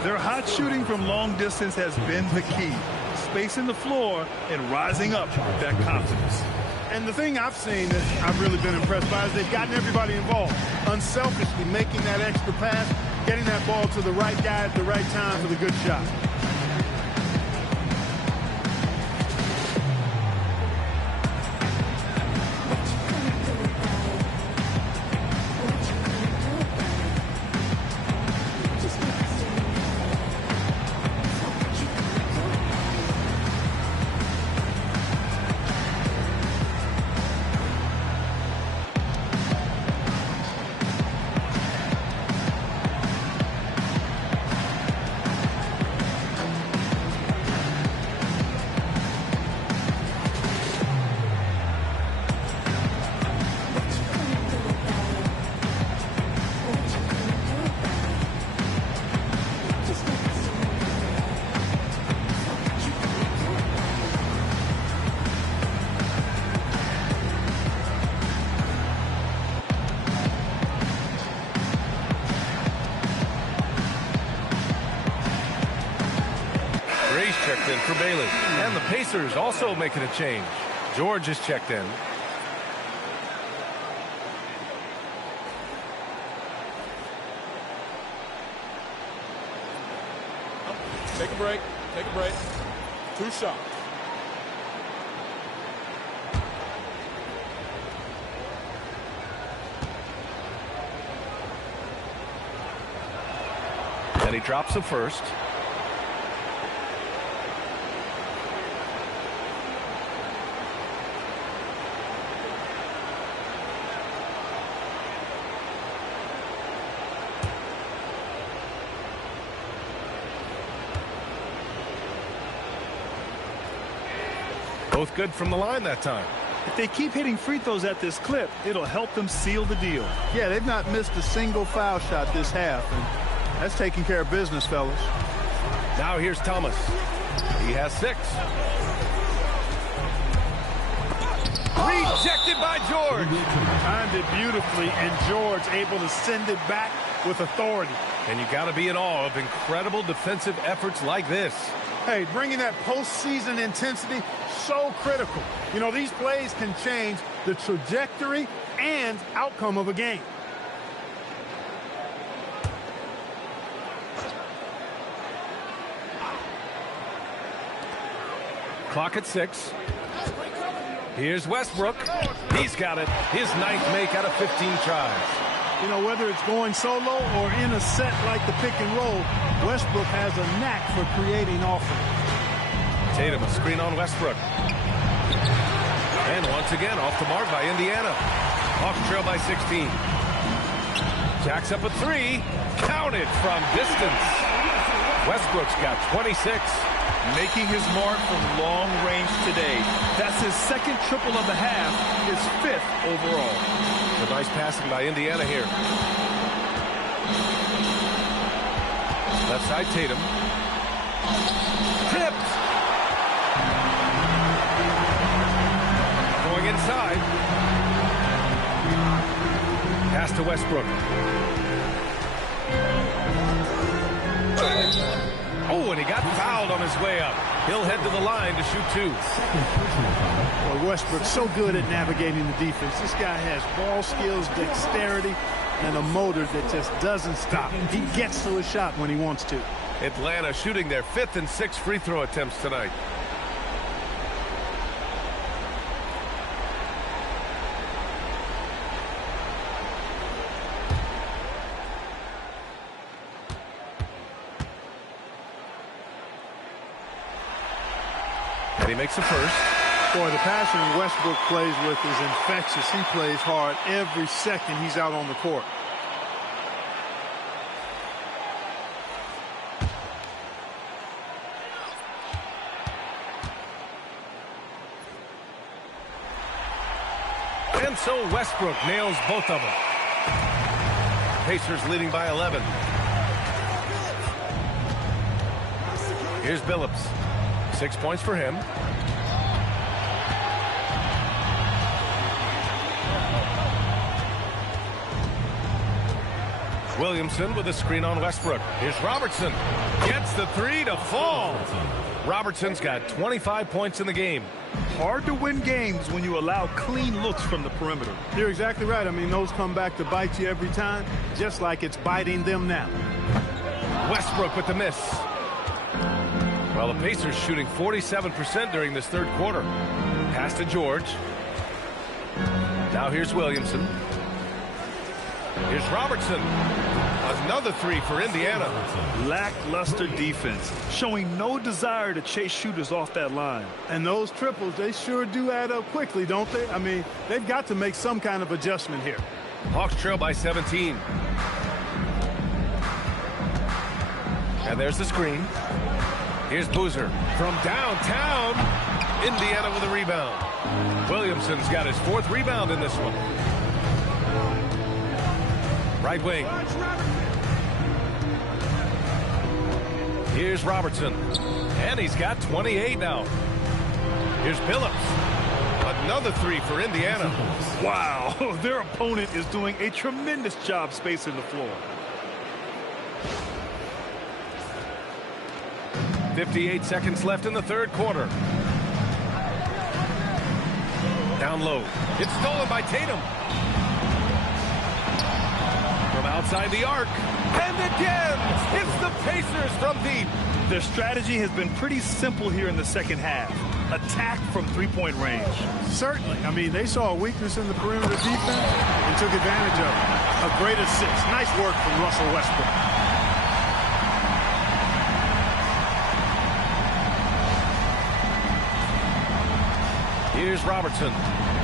Their hot shooting from long distance has been the key. Spacing the floor and rising up with that confidence. And the thing I've seen that I've really been impressed by is they've gotten everybody involved. Unselfishly making that extra pass, getting that ball to the right guy at the right time for the good shot. Checked in for Bailey. And the Pacers also making a change. George is checked in. Take a break. Take a break. 2 shots. And he drops the first. Both good from the line that time. If they keep hitting free throws at this clip, it'll help them seal the deal. Yeah, they've not missed a single foul shot this half, and that's taking care of business, fellas. Now here's Thomas. He has 6. Rejected by George. Timed it beautifully, and George able to send it back with authority. And you got to be in awe of incredible defensive efforts like this. Hey, bringing that postseason intensity, so critical. You know, these plays can change the trajectory and outcome of a game. Clock at 6. Here's Westbrook. He's got it. His 9th make out of 15 tries. You know, whether it's going solo or in a set like the pick and roll, Westbrook has a knack for creating offense. Tatum, a screen on Westbrook. And once again, off the mark by Indiana. Hawks trail by 16. Jacks up a 3. Counted from distance. Westbrook's got 26. Making his mark from long range today. That's his 2nd triple of the half, his 5th overall. A nice passing by Indiana here. Left side, Tatum. Tipped. Going inside. Pass to Westbrook. Oh, and he got fouled on his way up. He'll head to the line to shoot 2. Well, Westbrook's so good at navigating the defense. This guy has ball skills, dexterity, and a motor that just doesn't stop. He gets to a shot when he wants to. Atlanta shooting their 5th and 6th free throw attempts tonight. And he makes a first. Boy, the passion Westbrook plays with is infectious. He plays hard every second he's out on the court. And so Westbrook nails both of them. Pacers leading by 11. Here's Billups. 6 points for him. Williamson with a screen on Westbrook. Here's Robertson. Gets the 3 to fall. Robertson's got 25 points in the game. Hard to win games when you allow clean looks from the perimeter. You're exactly right. I mean, those come back to bite you every time, just like it's biting them now. Westbrook with the miss. Well, the Pacers shooting 47% during this 3rd quarter. Pass to George. Now here's Williamson. Here's Robertson. Another 3 for Indiana. Lackluster defense, showing no desire to chase shooters off that line. And those triples, they sure do add up quickly, don't they? I mean, they've got to make some kind of adjustment here. Hawks trail by 17. And there's the screen. Here's Boozer from downtown. Indiana with a rebound. Williamson's got his 4th rebound in this one. Right wing. Here's Robertson. And he's got 28 now. Here's Billups. Another 3 for Indiana. Wow, their opponent is doing a tremendous job spacing the floor. 58 seconds left in the 3rd quarter. Down low. It's stolen by Tatum. From outside the arc. And again, it's the Pacers from deep. Their strategy has been pretty simple here in the 2nd half. Attack from 3-point range. Certainly. I mean, they saw a weakness in the perimeter defense and took advantage of it. A great assist. Nice work from Russell Westbrook. Here's Robertson.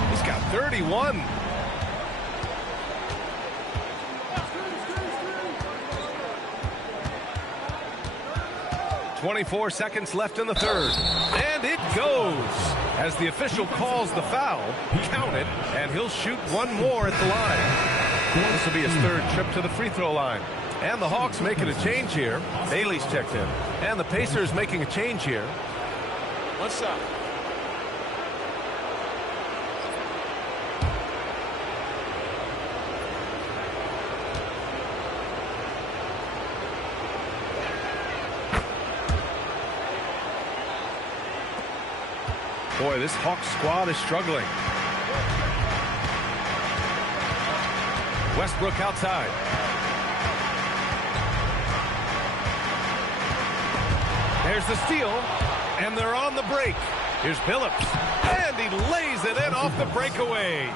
He's got 31. .24 seconds left in the 3rd. And it goes. As the official calls the foul, count it, and he'll shoot 1 more at the line. This will be his 3rd trip to the free throw line. And the Hawks making a change here. Bailey's checked in. And the Pacers making a change here. What's up? Boy, this Hawks squad is struggling. Westbrook outside. There's the steal, and they're on the break. Here's Billups, and he lays it in off the breakaway.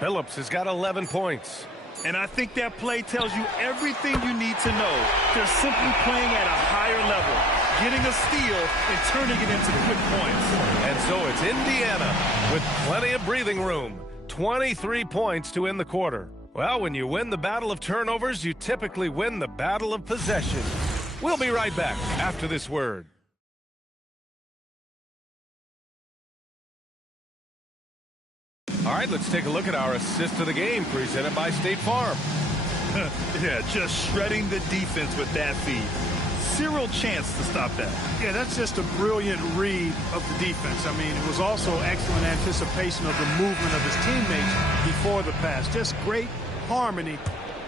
Billups has got 11 points. And I think that play tells you everything you need to know. They're simply playing at a higher level, getting a steal and turning it into quick points. And so it's Indiana with plenty of breathing room. 23 points to end the quarter. Well, when you win the battle of turnovers, you typically win the battle of possession. We'll be right back after this word. All right, let's take a look at our assist of the game presented by State Farm. Yeah, just shredding the defense with that feed. Zero chance to stop that. Yeah, that's just a brilliant read of the defense. I mean, it was also excellent anticipation of the movement of his teammates before the pass. Just great harmony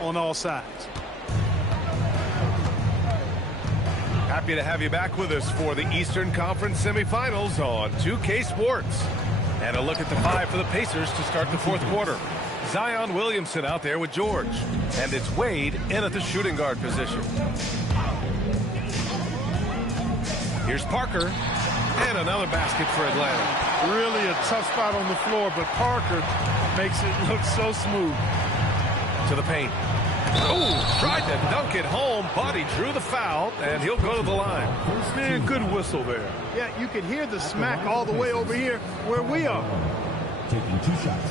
on all sides. Happy to have you back with us for the Eastern Conference semifinals on 2K Sports. And a look at the five for the Pacers to start the fourth quarter. Zion Williamson out there with George. And it's Wade in at the shooting guard position. Here's Parker. And another basket for Atlanta. Really a tough spot on the floor, but Parker makes it look so smooth. To the paint. Oh, tried to dunk it home, but he drew the foul, and he'll go to the line. Man, good whistle there. Yeah, you can hear the smack all the way over here where we are. Taking 2 shots.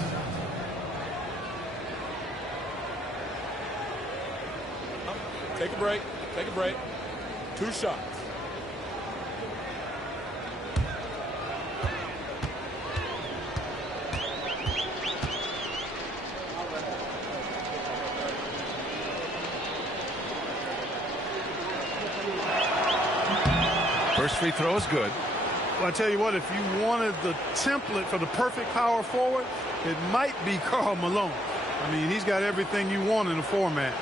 Take a break. Take a break. 2 shots. First free throw is good. Well, I tell you what, if you wanted the template for the perfect power forward, it might be Karl Malone. I mean, he's got everything you want in a format.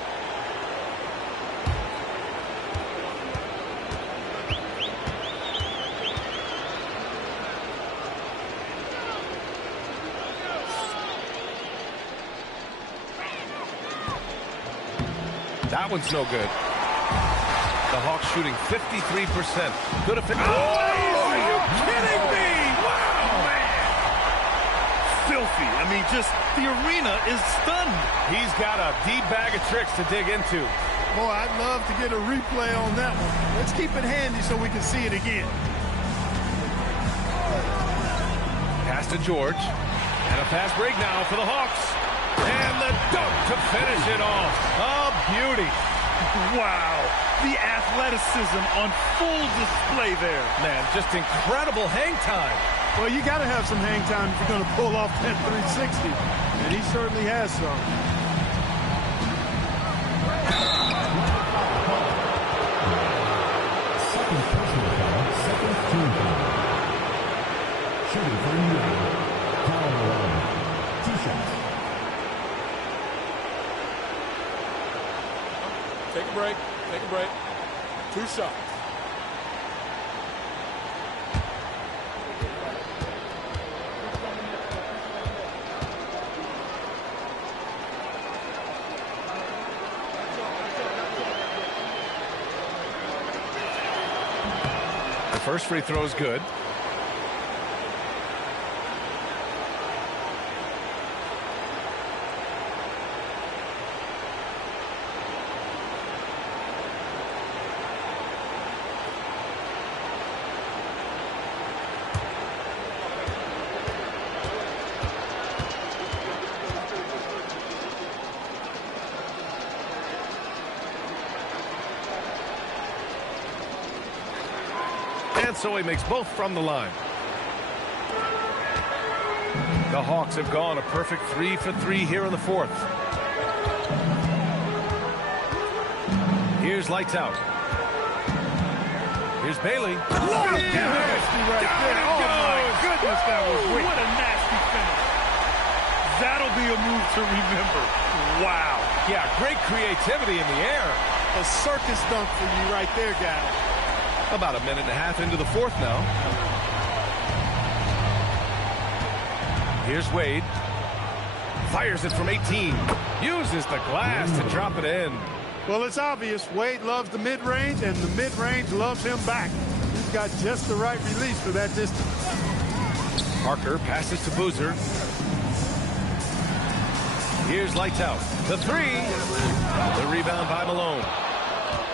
That one's no good. The Hawks shooting 53%. Good effect. Oh, are you kidding me? Wow, man. Filthy. I mean, just the arena is stunned. He's got a deep bag of tricks to dig into. Boy, I'd love to get a replay on that one. Let's keep it handy so we can see it again. Pass to George. And a fast break now for the Hawks. And the dunk to finish it off. A beauty. Wow. The athleticism on full display there. Man, just incredible hang time. Well, you got to have some hang time if you're going to pull off that 360. And he certainly has some. Second personal foul, second team foul. Shooting for Indiana, Karl Malone. 2 shots. Take a break. Take a break. 2 shots. The first free throw is good. And so he makes both from the line. The Hawks have gone a perfect 3 for 3 here in the fourth. Here's lights out. Here's Bailey. Nasty right there. Oh, my goodness, that was wicked. What a nasty finish. That'll be a move to remember. Wow. Yeah, great creativity in the air. A circus dunk for you right there, guys. About a minute and a half into the fourth now. Here's Wade. Fires it from 18. Uses the glass to drop it in. Well, it's obvious. Wade loves the mid-range, and the mid-range loves him back. He's got just the right release for that distance. Parker passes to Boozer. Here's lights out. The three. The rebound by Malone.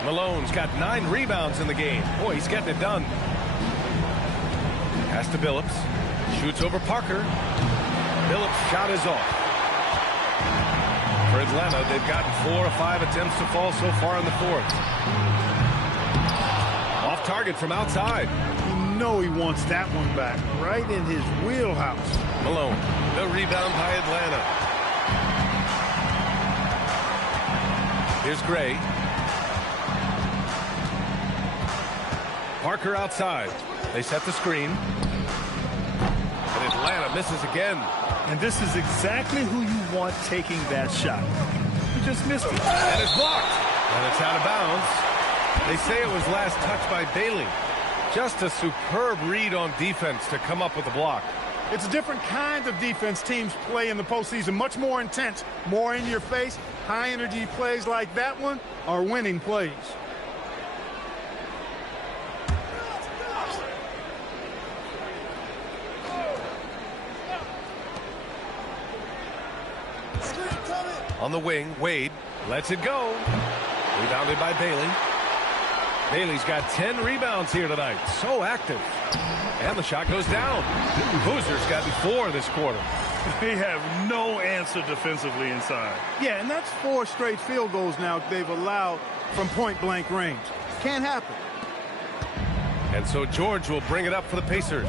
Malone's got 9 rebounds in the game. Boy, he's getting it done. Pass to Billups. Shoots over Parker. Billups' shot is off. For Atlanta, they've gotten 4 or 5 attempts to fall so far in the fourth. Off target from outside. You know he wants that one back, right in his wheelhouse. Malone, the rebound by Atlanta. Here's Gray. Parker outside. They set the screen. And Atlanta misses again. And this is exactly who you want taking that shot. You just missed it. And it's blocked. And it's out of bounds. They say it was last touched by Bailey. Just a superb read on defense to come up with the block. It's a different kind of defense teams play in the postseason. Much more intense, more in your face. High energy plays like that one are winning plays. On the wing, Wade lets it go. Rebounded by Bailey. Bailey's got 10 rebounds here tonight. So active. And the shot goes down. Boozer's gotten 4 this quarter. They have no answer defensively inside. Yeah, and that's 4 straight field goals now they've allowed from point-blank range. Can't happen. And so George will bring it up for the Pacers.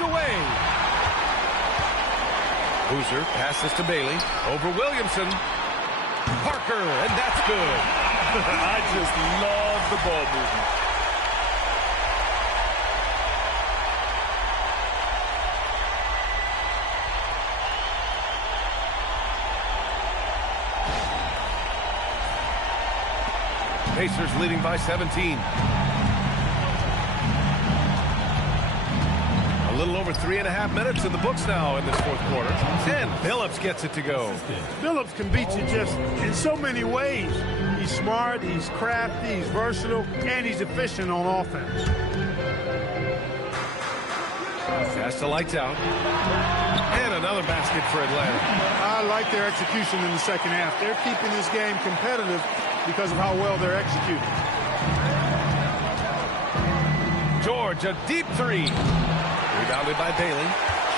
Away. Boozer passes to Bailey over Williamson. Parker, and that's good. I just love the ball movement. Pacers leading by 17. A little over 3.5 minutes in the books now in this fourth quarter. And Billups gets it to go. Billups can beat you just in so many ways. He's smart, he's crafty, he's versatile, and he's efficient on offense. Pass to lights out. And another basket for Atlanta. I like their execution in the second half. They're keeping this game competitive because of how well they're executing. George, a deep three. Rebounded by Bailey.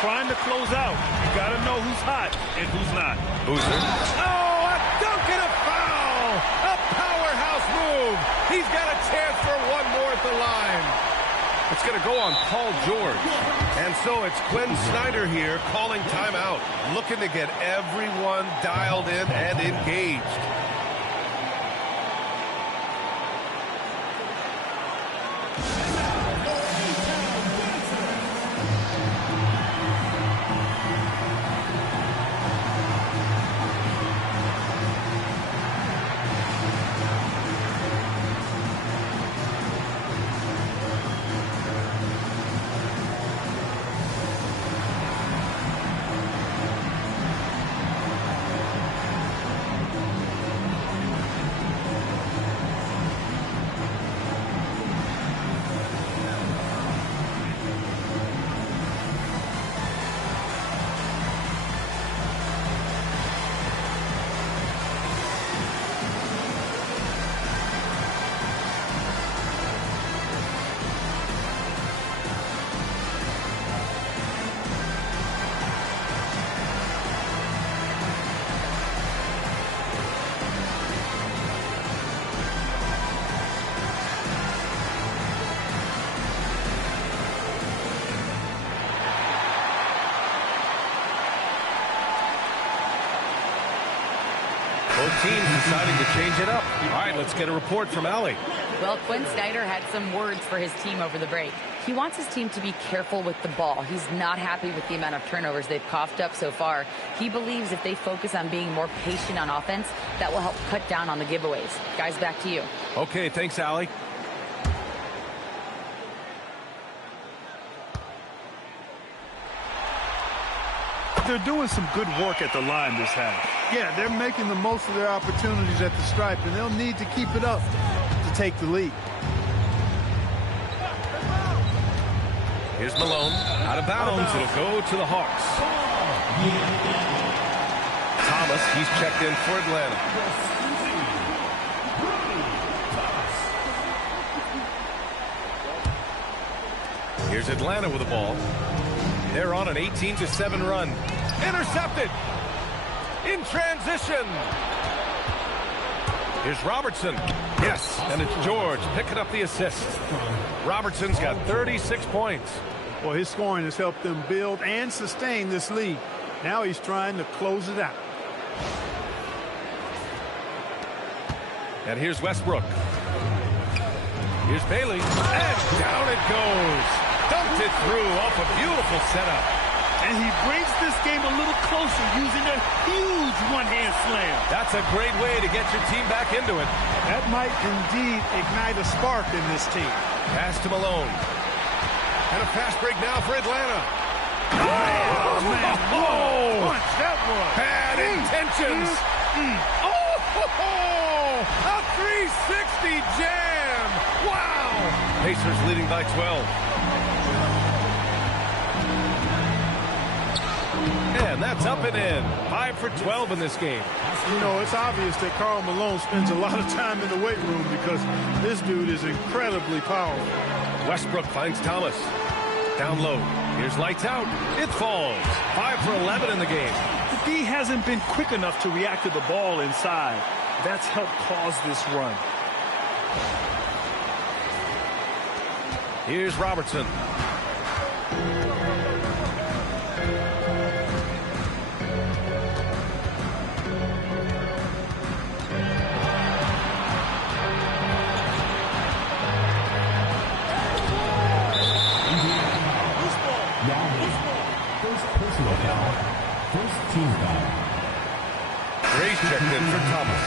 Trying to close out. You got to know who's hot and who's not. Boozer. Oh, a dunk and a foul. A powerhouse move. He's got a chance for one more at the line. It's going to go on Paul George. And so it's Quinn Snyder here calling timeout. Looking to get everyone dialed in and engaged. Both teams deciding to change it up. All right, let's get a report from Allie. Well, Quinn Snyder had some words for his team over the break. He wants his team to be careful with the ball. He's not happy with the amount of turnovers they've coughed up so far. He believes if they focus on being more patient on offense, that will help cut down on the giveaways. Guys, back to you. Okay, thanks, Allie. They're doing some good work at the line this half. Yeah, they're making the most of their opportunities at the stripe, and they'll need to keep it up to take the lead. Here's Malone. Out of bounds. It'll go to the Hawks. Thomas, he's checked in for Atlanta. Here's Atlanta with the ball. They're on an 18-7 run. Intercepted. In transition. Here's Robertson. Yes, and it's George picking up the assist. Robertson's got 36 points. Well, his scoring has helped them build and sustain this lead. Now he's trying to close it out. And here's Westbrook. Here's Bailey. And down it goes. Dumped it through off a beautiful setup. And he brings this game a little closer using a huge one-hand slam. That's a great way to get your team back into it. That might indeed ignite a spark in this team. Pass to Malone. And a fast break now for Atlanta. Oh, man. Whoa! Punch, that was. Bad intentions. Oh, a 360 jam. Wow. Pacers leading by 12. And that's up and in. 5 for 12 in this game. You know, it's obvious that Karl Malone spends a lot of time in the weight room because this dude is incredibly powerful. Westbrook finds Thomas. Down low. Here's lights out. It falls. 5 for 11 in the game. The D hasn't been quick enough to react to the ball inside. That's helped cause this run. Here's Robertson. First team foul. Gray's checked in for Thomas.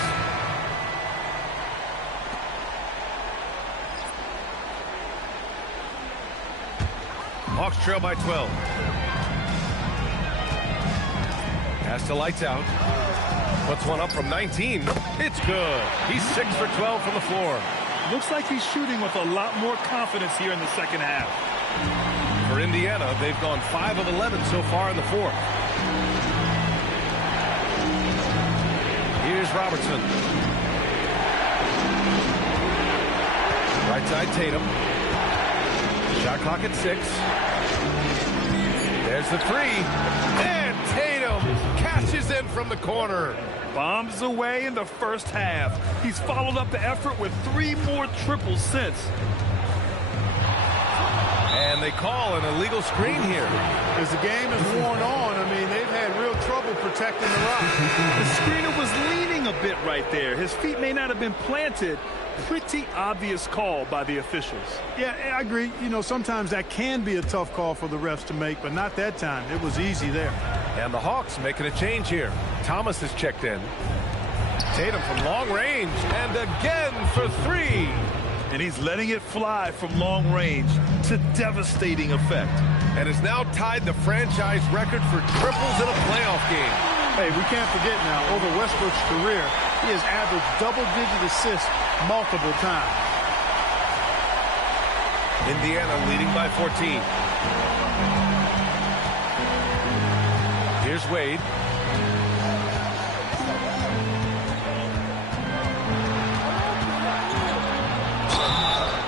Hawks trail by 12. Pass to lights out. Puts one up from 19. It's good. He's 6 for 12 from the floor. Looks like he's shooting with a lot more confidence here in the second half. For Indiana, they've gone 5 of 11 so far in the fourth. Here's Robertson. Right side Tatum. Shot clock at 6. There's the 3. And Tatum cashes in from the corner. Bombs away in the first half. He's followed up the effort with 3 more triples since. And they call an illegal screen here. As the game has worn on, I mean, they've had real trouble protecting the rock. The screener was leaning a bit right there. His feet may not have been planted. Pretty obvious call by the officials. Yeah, I agree. You know, sometimes that can be a tough call for the refs to make, but not that time. It was easy there. And the Hawks making a change here. Thomas is checked in. Tatum from long range. And again for 3. And he's letting it fly from long range to devastating effect. And has now tied the franchise record for triples in a playoff game. Hey, we can't forget now, over Westbrook's career, he has averaged double-digit assists multiple times. Indiana leading by 14. Here's Wade.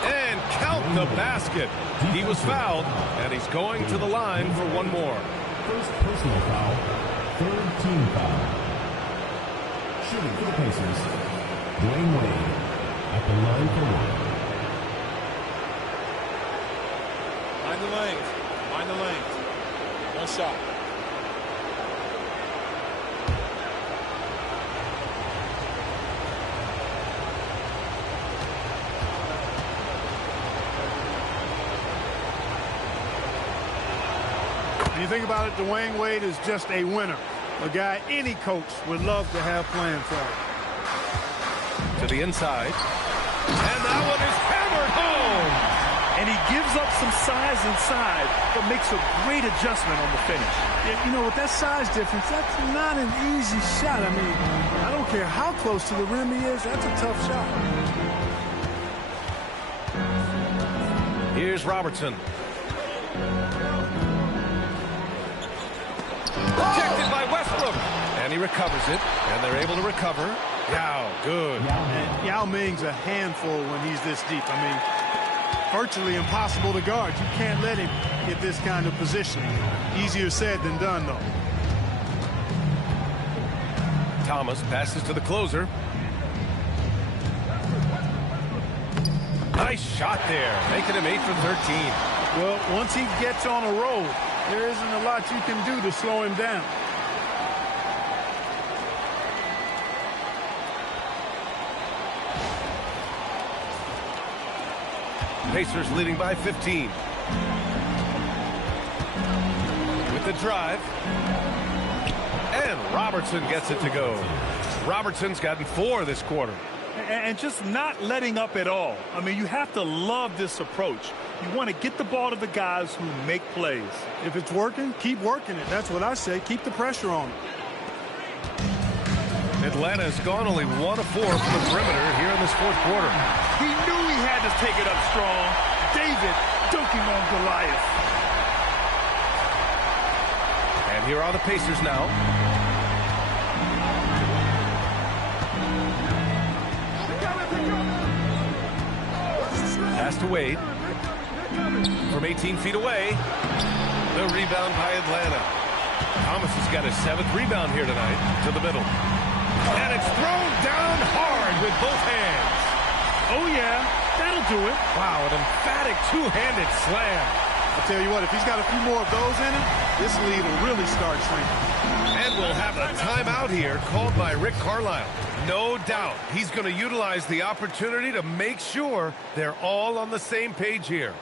And count the basket. He was fouled, and he's going to the line for one more. First personal foul. Third team foul. Shooting for the Pacers, Dwayne Wade at the line for one. Mind the lane. Mind the lane. One shot. When you think about it, Dwayne Wade is just a winner. A guy any coach would love to have playing for him. To the inside. And that one is hammered home. And he gives up some size inside, but makes a great adjustment on the finish. You know, with that size difference, that's not an easy shot. I mean, I don't care how close to the rim he is, that's a tough shot. Here's Robertson. Rejected by Westbrook. And he recovers it, and they're able to recover. Yao, good. And Yao Ming's a handful when he's this deep. I mean, virtually impossible to guard. You can't let him get this kind of position. Easier said than done, though. Thomas passes to the closer. Nice shot there, making him 8 for 13. Well, once he gets on a roll, there isn't a lot you can do to slow him down. Pacers leading by 15. With the drive. And Robertson gets it to go. Robertson's gotten 4 this quarter. And just not letting up at all. I mean, you have to love this approach. You want to get the ball to the guys who make plays. If it's working, keep working it. That's what I say. Keep the pressure on them. Atlanta's gone only 1 of 4 from the perimeter here in this fourth quarter. He knew he had to take it up strong. David dunking on Goliath. And here are the Pacers now. Pass to Wade. From 18 feet away. The rebound by Atlanta. Thomas has got his 7th rebound here tonight. To the middle. And it's thrown down hard with both hands. Oh, yeah. That'll do it. Wow, an emphatic two-handed slam. I'll tell you what, if he's got a few more of those in him, this lead will really start shrinking. And we'll have a timeout here called by Rick Carlisle. No doubt he's going to utilize the opportunity to make sure they're all on the same page here.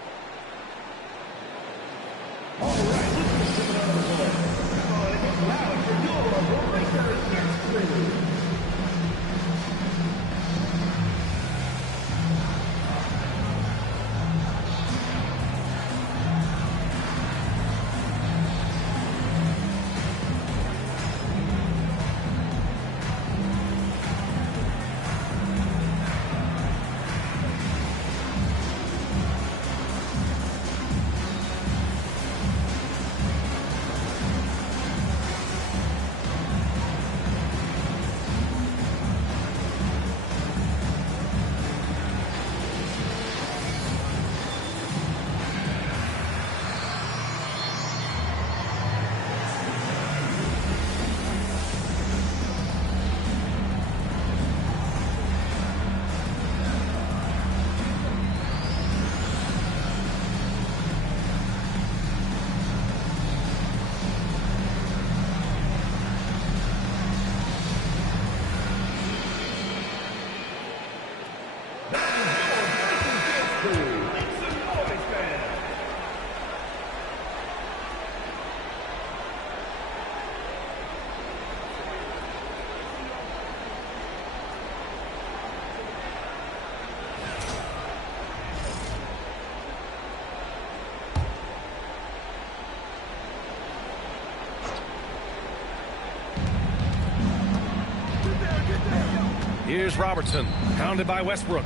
Here's Robertson, pounded by Westbrook.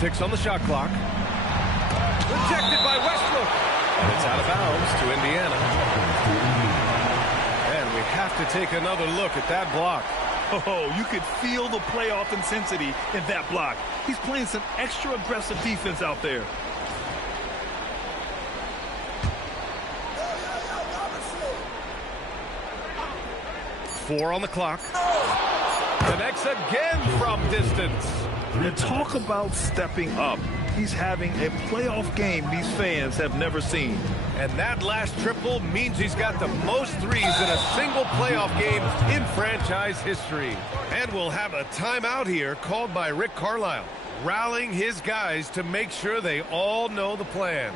Six on the shot clock. Rejected by Westbrook. And it's out of bounds to Indiana. And we have to take another look at that block. Oh, you could feel the playoff intensity in that block. He's playing some extra aggressive defense out there. Four on the clock. Connects again from distance. And talk about stepping up. He's having a playoff game these fans have never seen. And that last triple means he's got the most threes in a single playoff game in franchise history. And we'll have a timeout here called by Rick Carlisle. rallying his guys to make sure they all know the plan.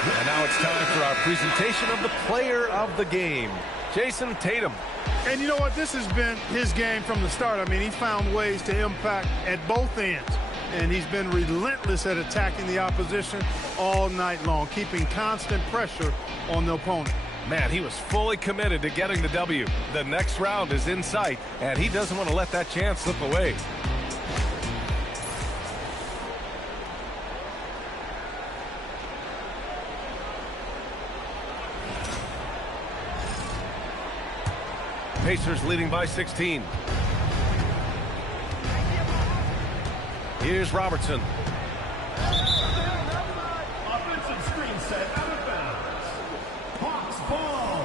And now it's time for our presentation of the player of the game, Jayson Tatum. And you know what? This has been his game from the start. I mean, he found ways to impact at both ends. And he's been relentless at attacking the opposition all night long, keeping constant pressure on the opponent. Man, he was fully committed to getting the W. The next round is in sight, and he doesn't want to let that chance slip away. Pacers leading by 16. Here's Robertson. Offensive screen set out of bounds. Hawks ball.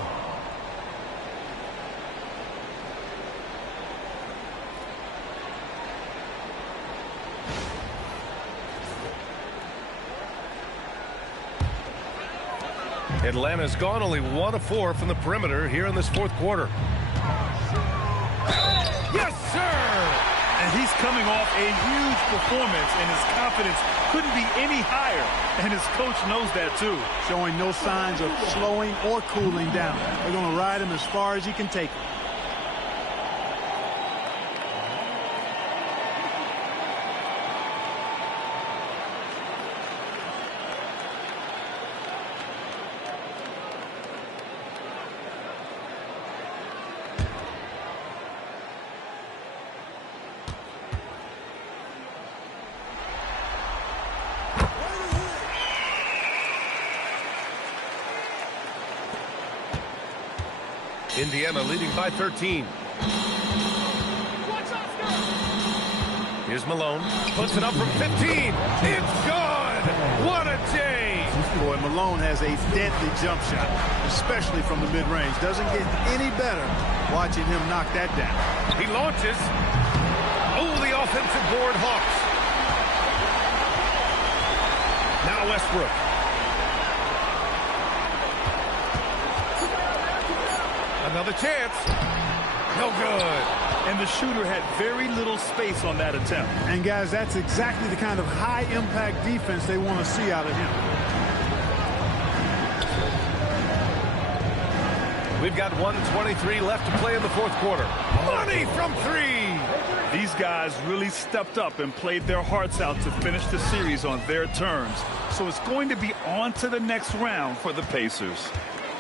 Atlanta's gone only 1 of 4 from the perimeter here in this fourth quarter. Yes, sir! And he's coming off a huge performance, and his confidence couldn't be any higher. And his coach knows that, too. Showing no signs of slowing or cooling down. They're going to ride him as far as he can take him. Indiana leading by 13. Here's Malone. Puts it up from 15. It's gone! What a day! Boy, Malone has a deadly jump shot, especially from the mid-range. Doesn't get any better watching him knock that down. He launches. Oh, the offensive board, Hawks. Now Westbrook. Another chance. No good. And the shooter had very little space on that attempt. And, guys, that's exactly the kind of high-impact defense they want to see out of him. We've got 1:23 left to play in the fourth quarter. Money from 3. These guys really stepped up and played their hearts out to finish the series on their terms. So it's going to be on to the next round for the Pacers.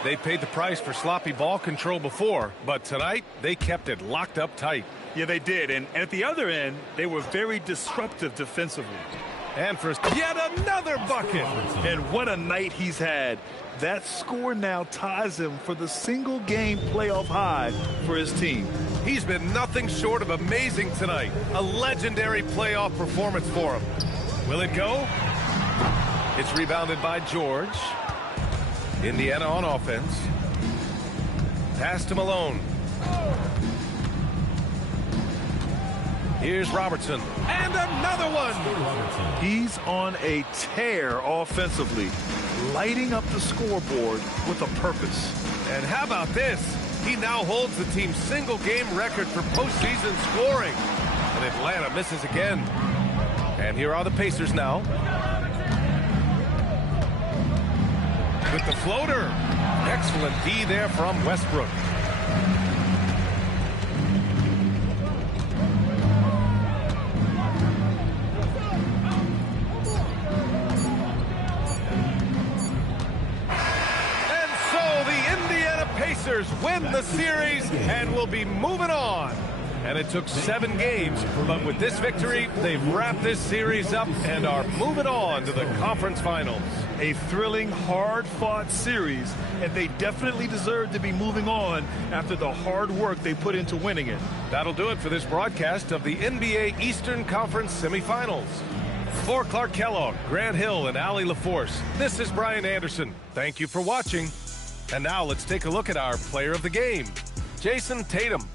They paid the price for sloppy ball control before, but tonight they kept it locked up tight. Yeah, they did. And at the other end, they were very disruptive defensively. And for yet another bucket. And what a night he's had. That score now ties him for the single-game playoff high for his team. He's been nothing short of amazing tonight. A legendary playoff performance for him. Will it go? It's rebounded by George. Indiana on offense. Pass to Malone. Here's Robertson. And another one. He's on a tear offensively, lighting up the scoreboard with a purpose. And how about this? He now holds the team's single-game record for postseason scoring. And Atlanta misses again. And here are the Pacers now. with the floater. Excellent D there from Westbrook. And so the Indiana Pacers win the series and will be moving on. And it took 7 games, but with this victory, they've wrapped this series up and are moving on to the conference finals. A thrilling, hard-fought series, and they definitely deserve to be moving on after the hard work they put into winning it. That'll do it for this broadcast of the NBA Eastern Conference semifinals. For Clark Kellogg, Grant Hill, and Allie LaForce, this is Brian Anderson. Thank you for watching. And now let's take a look at our player of the game, Jason Tatum.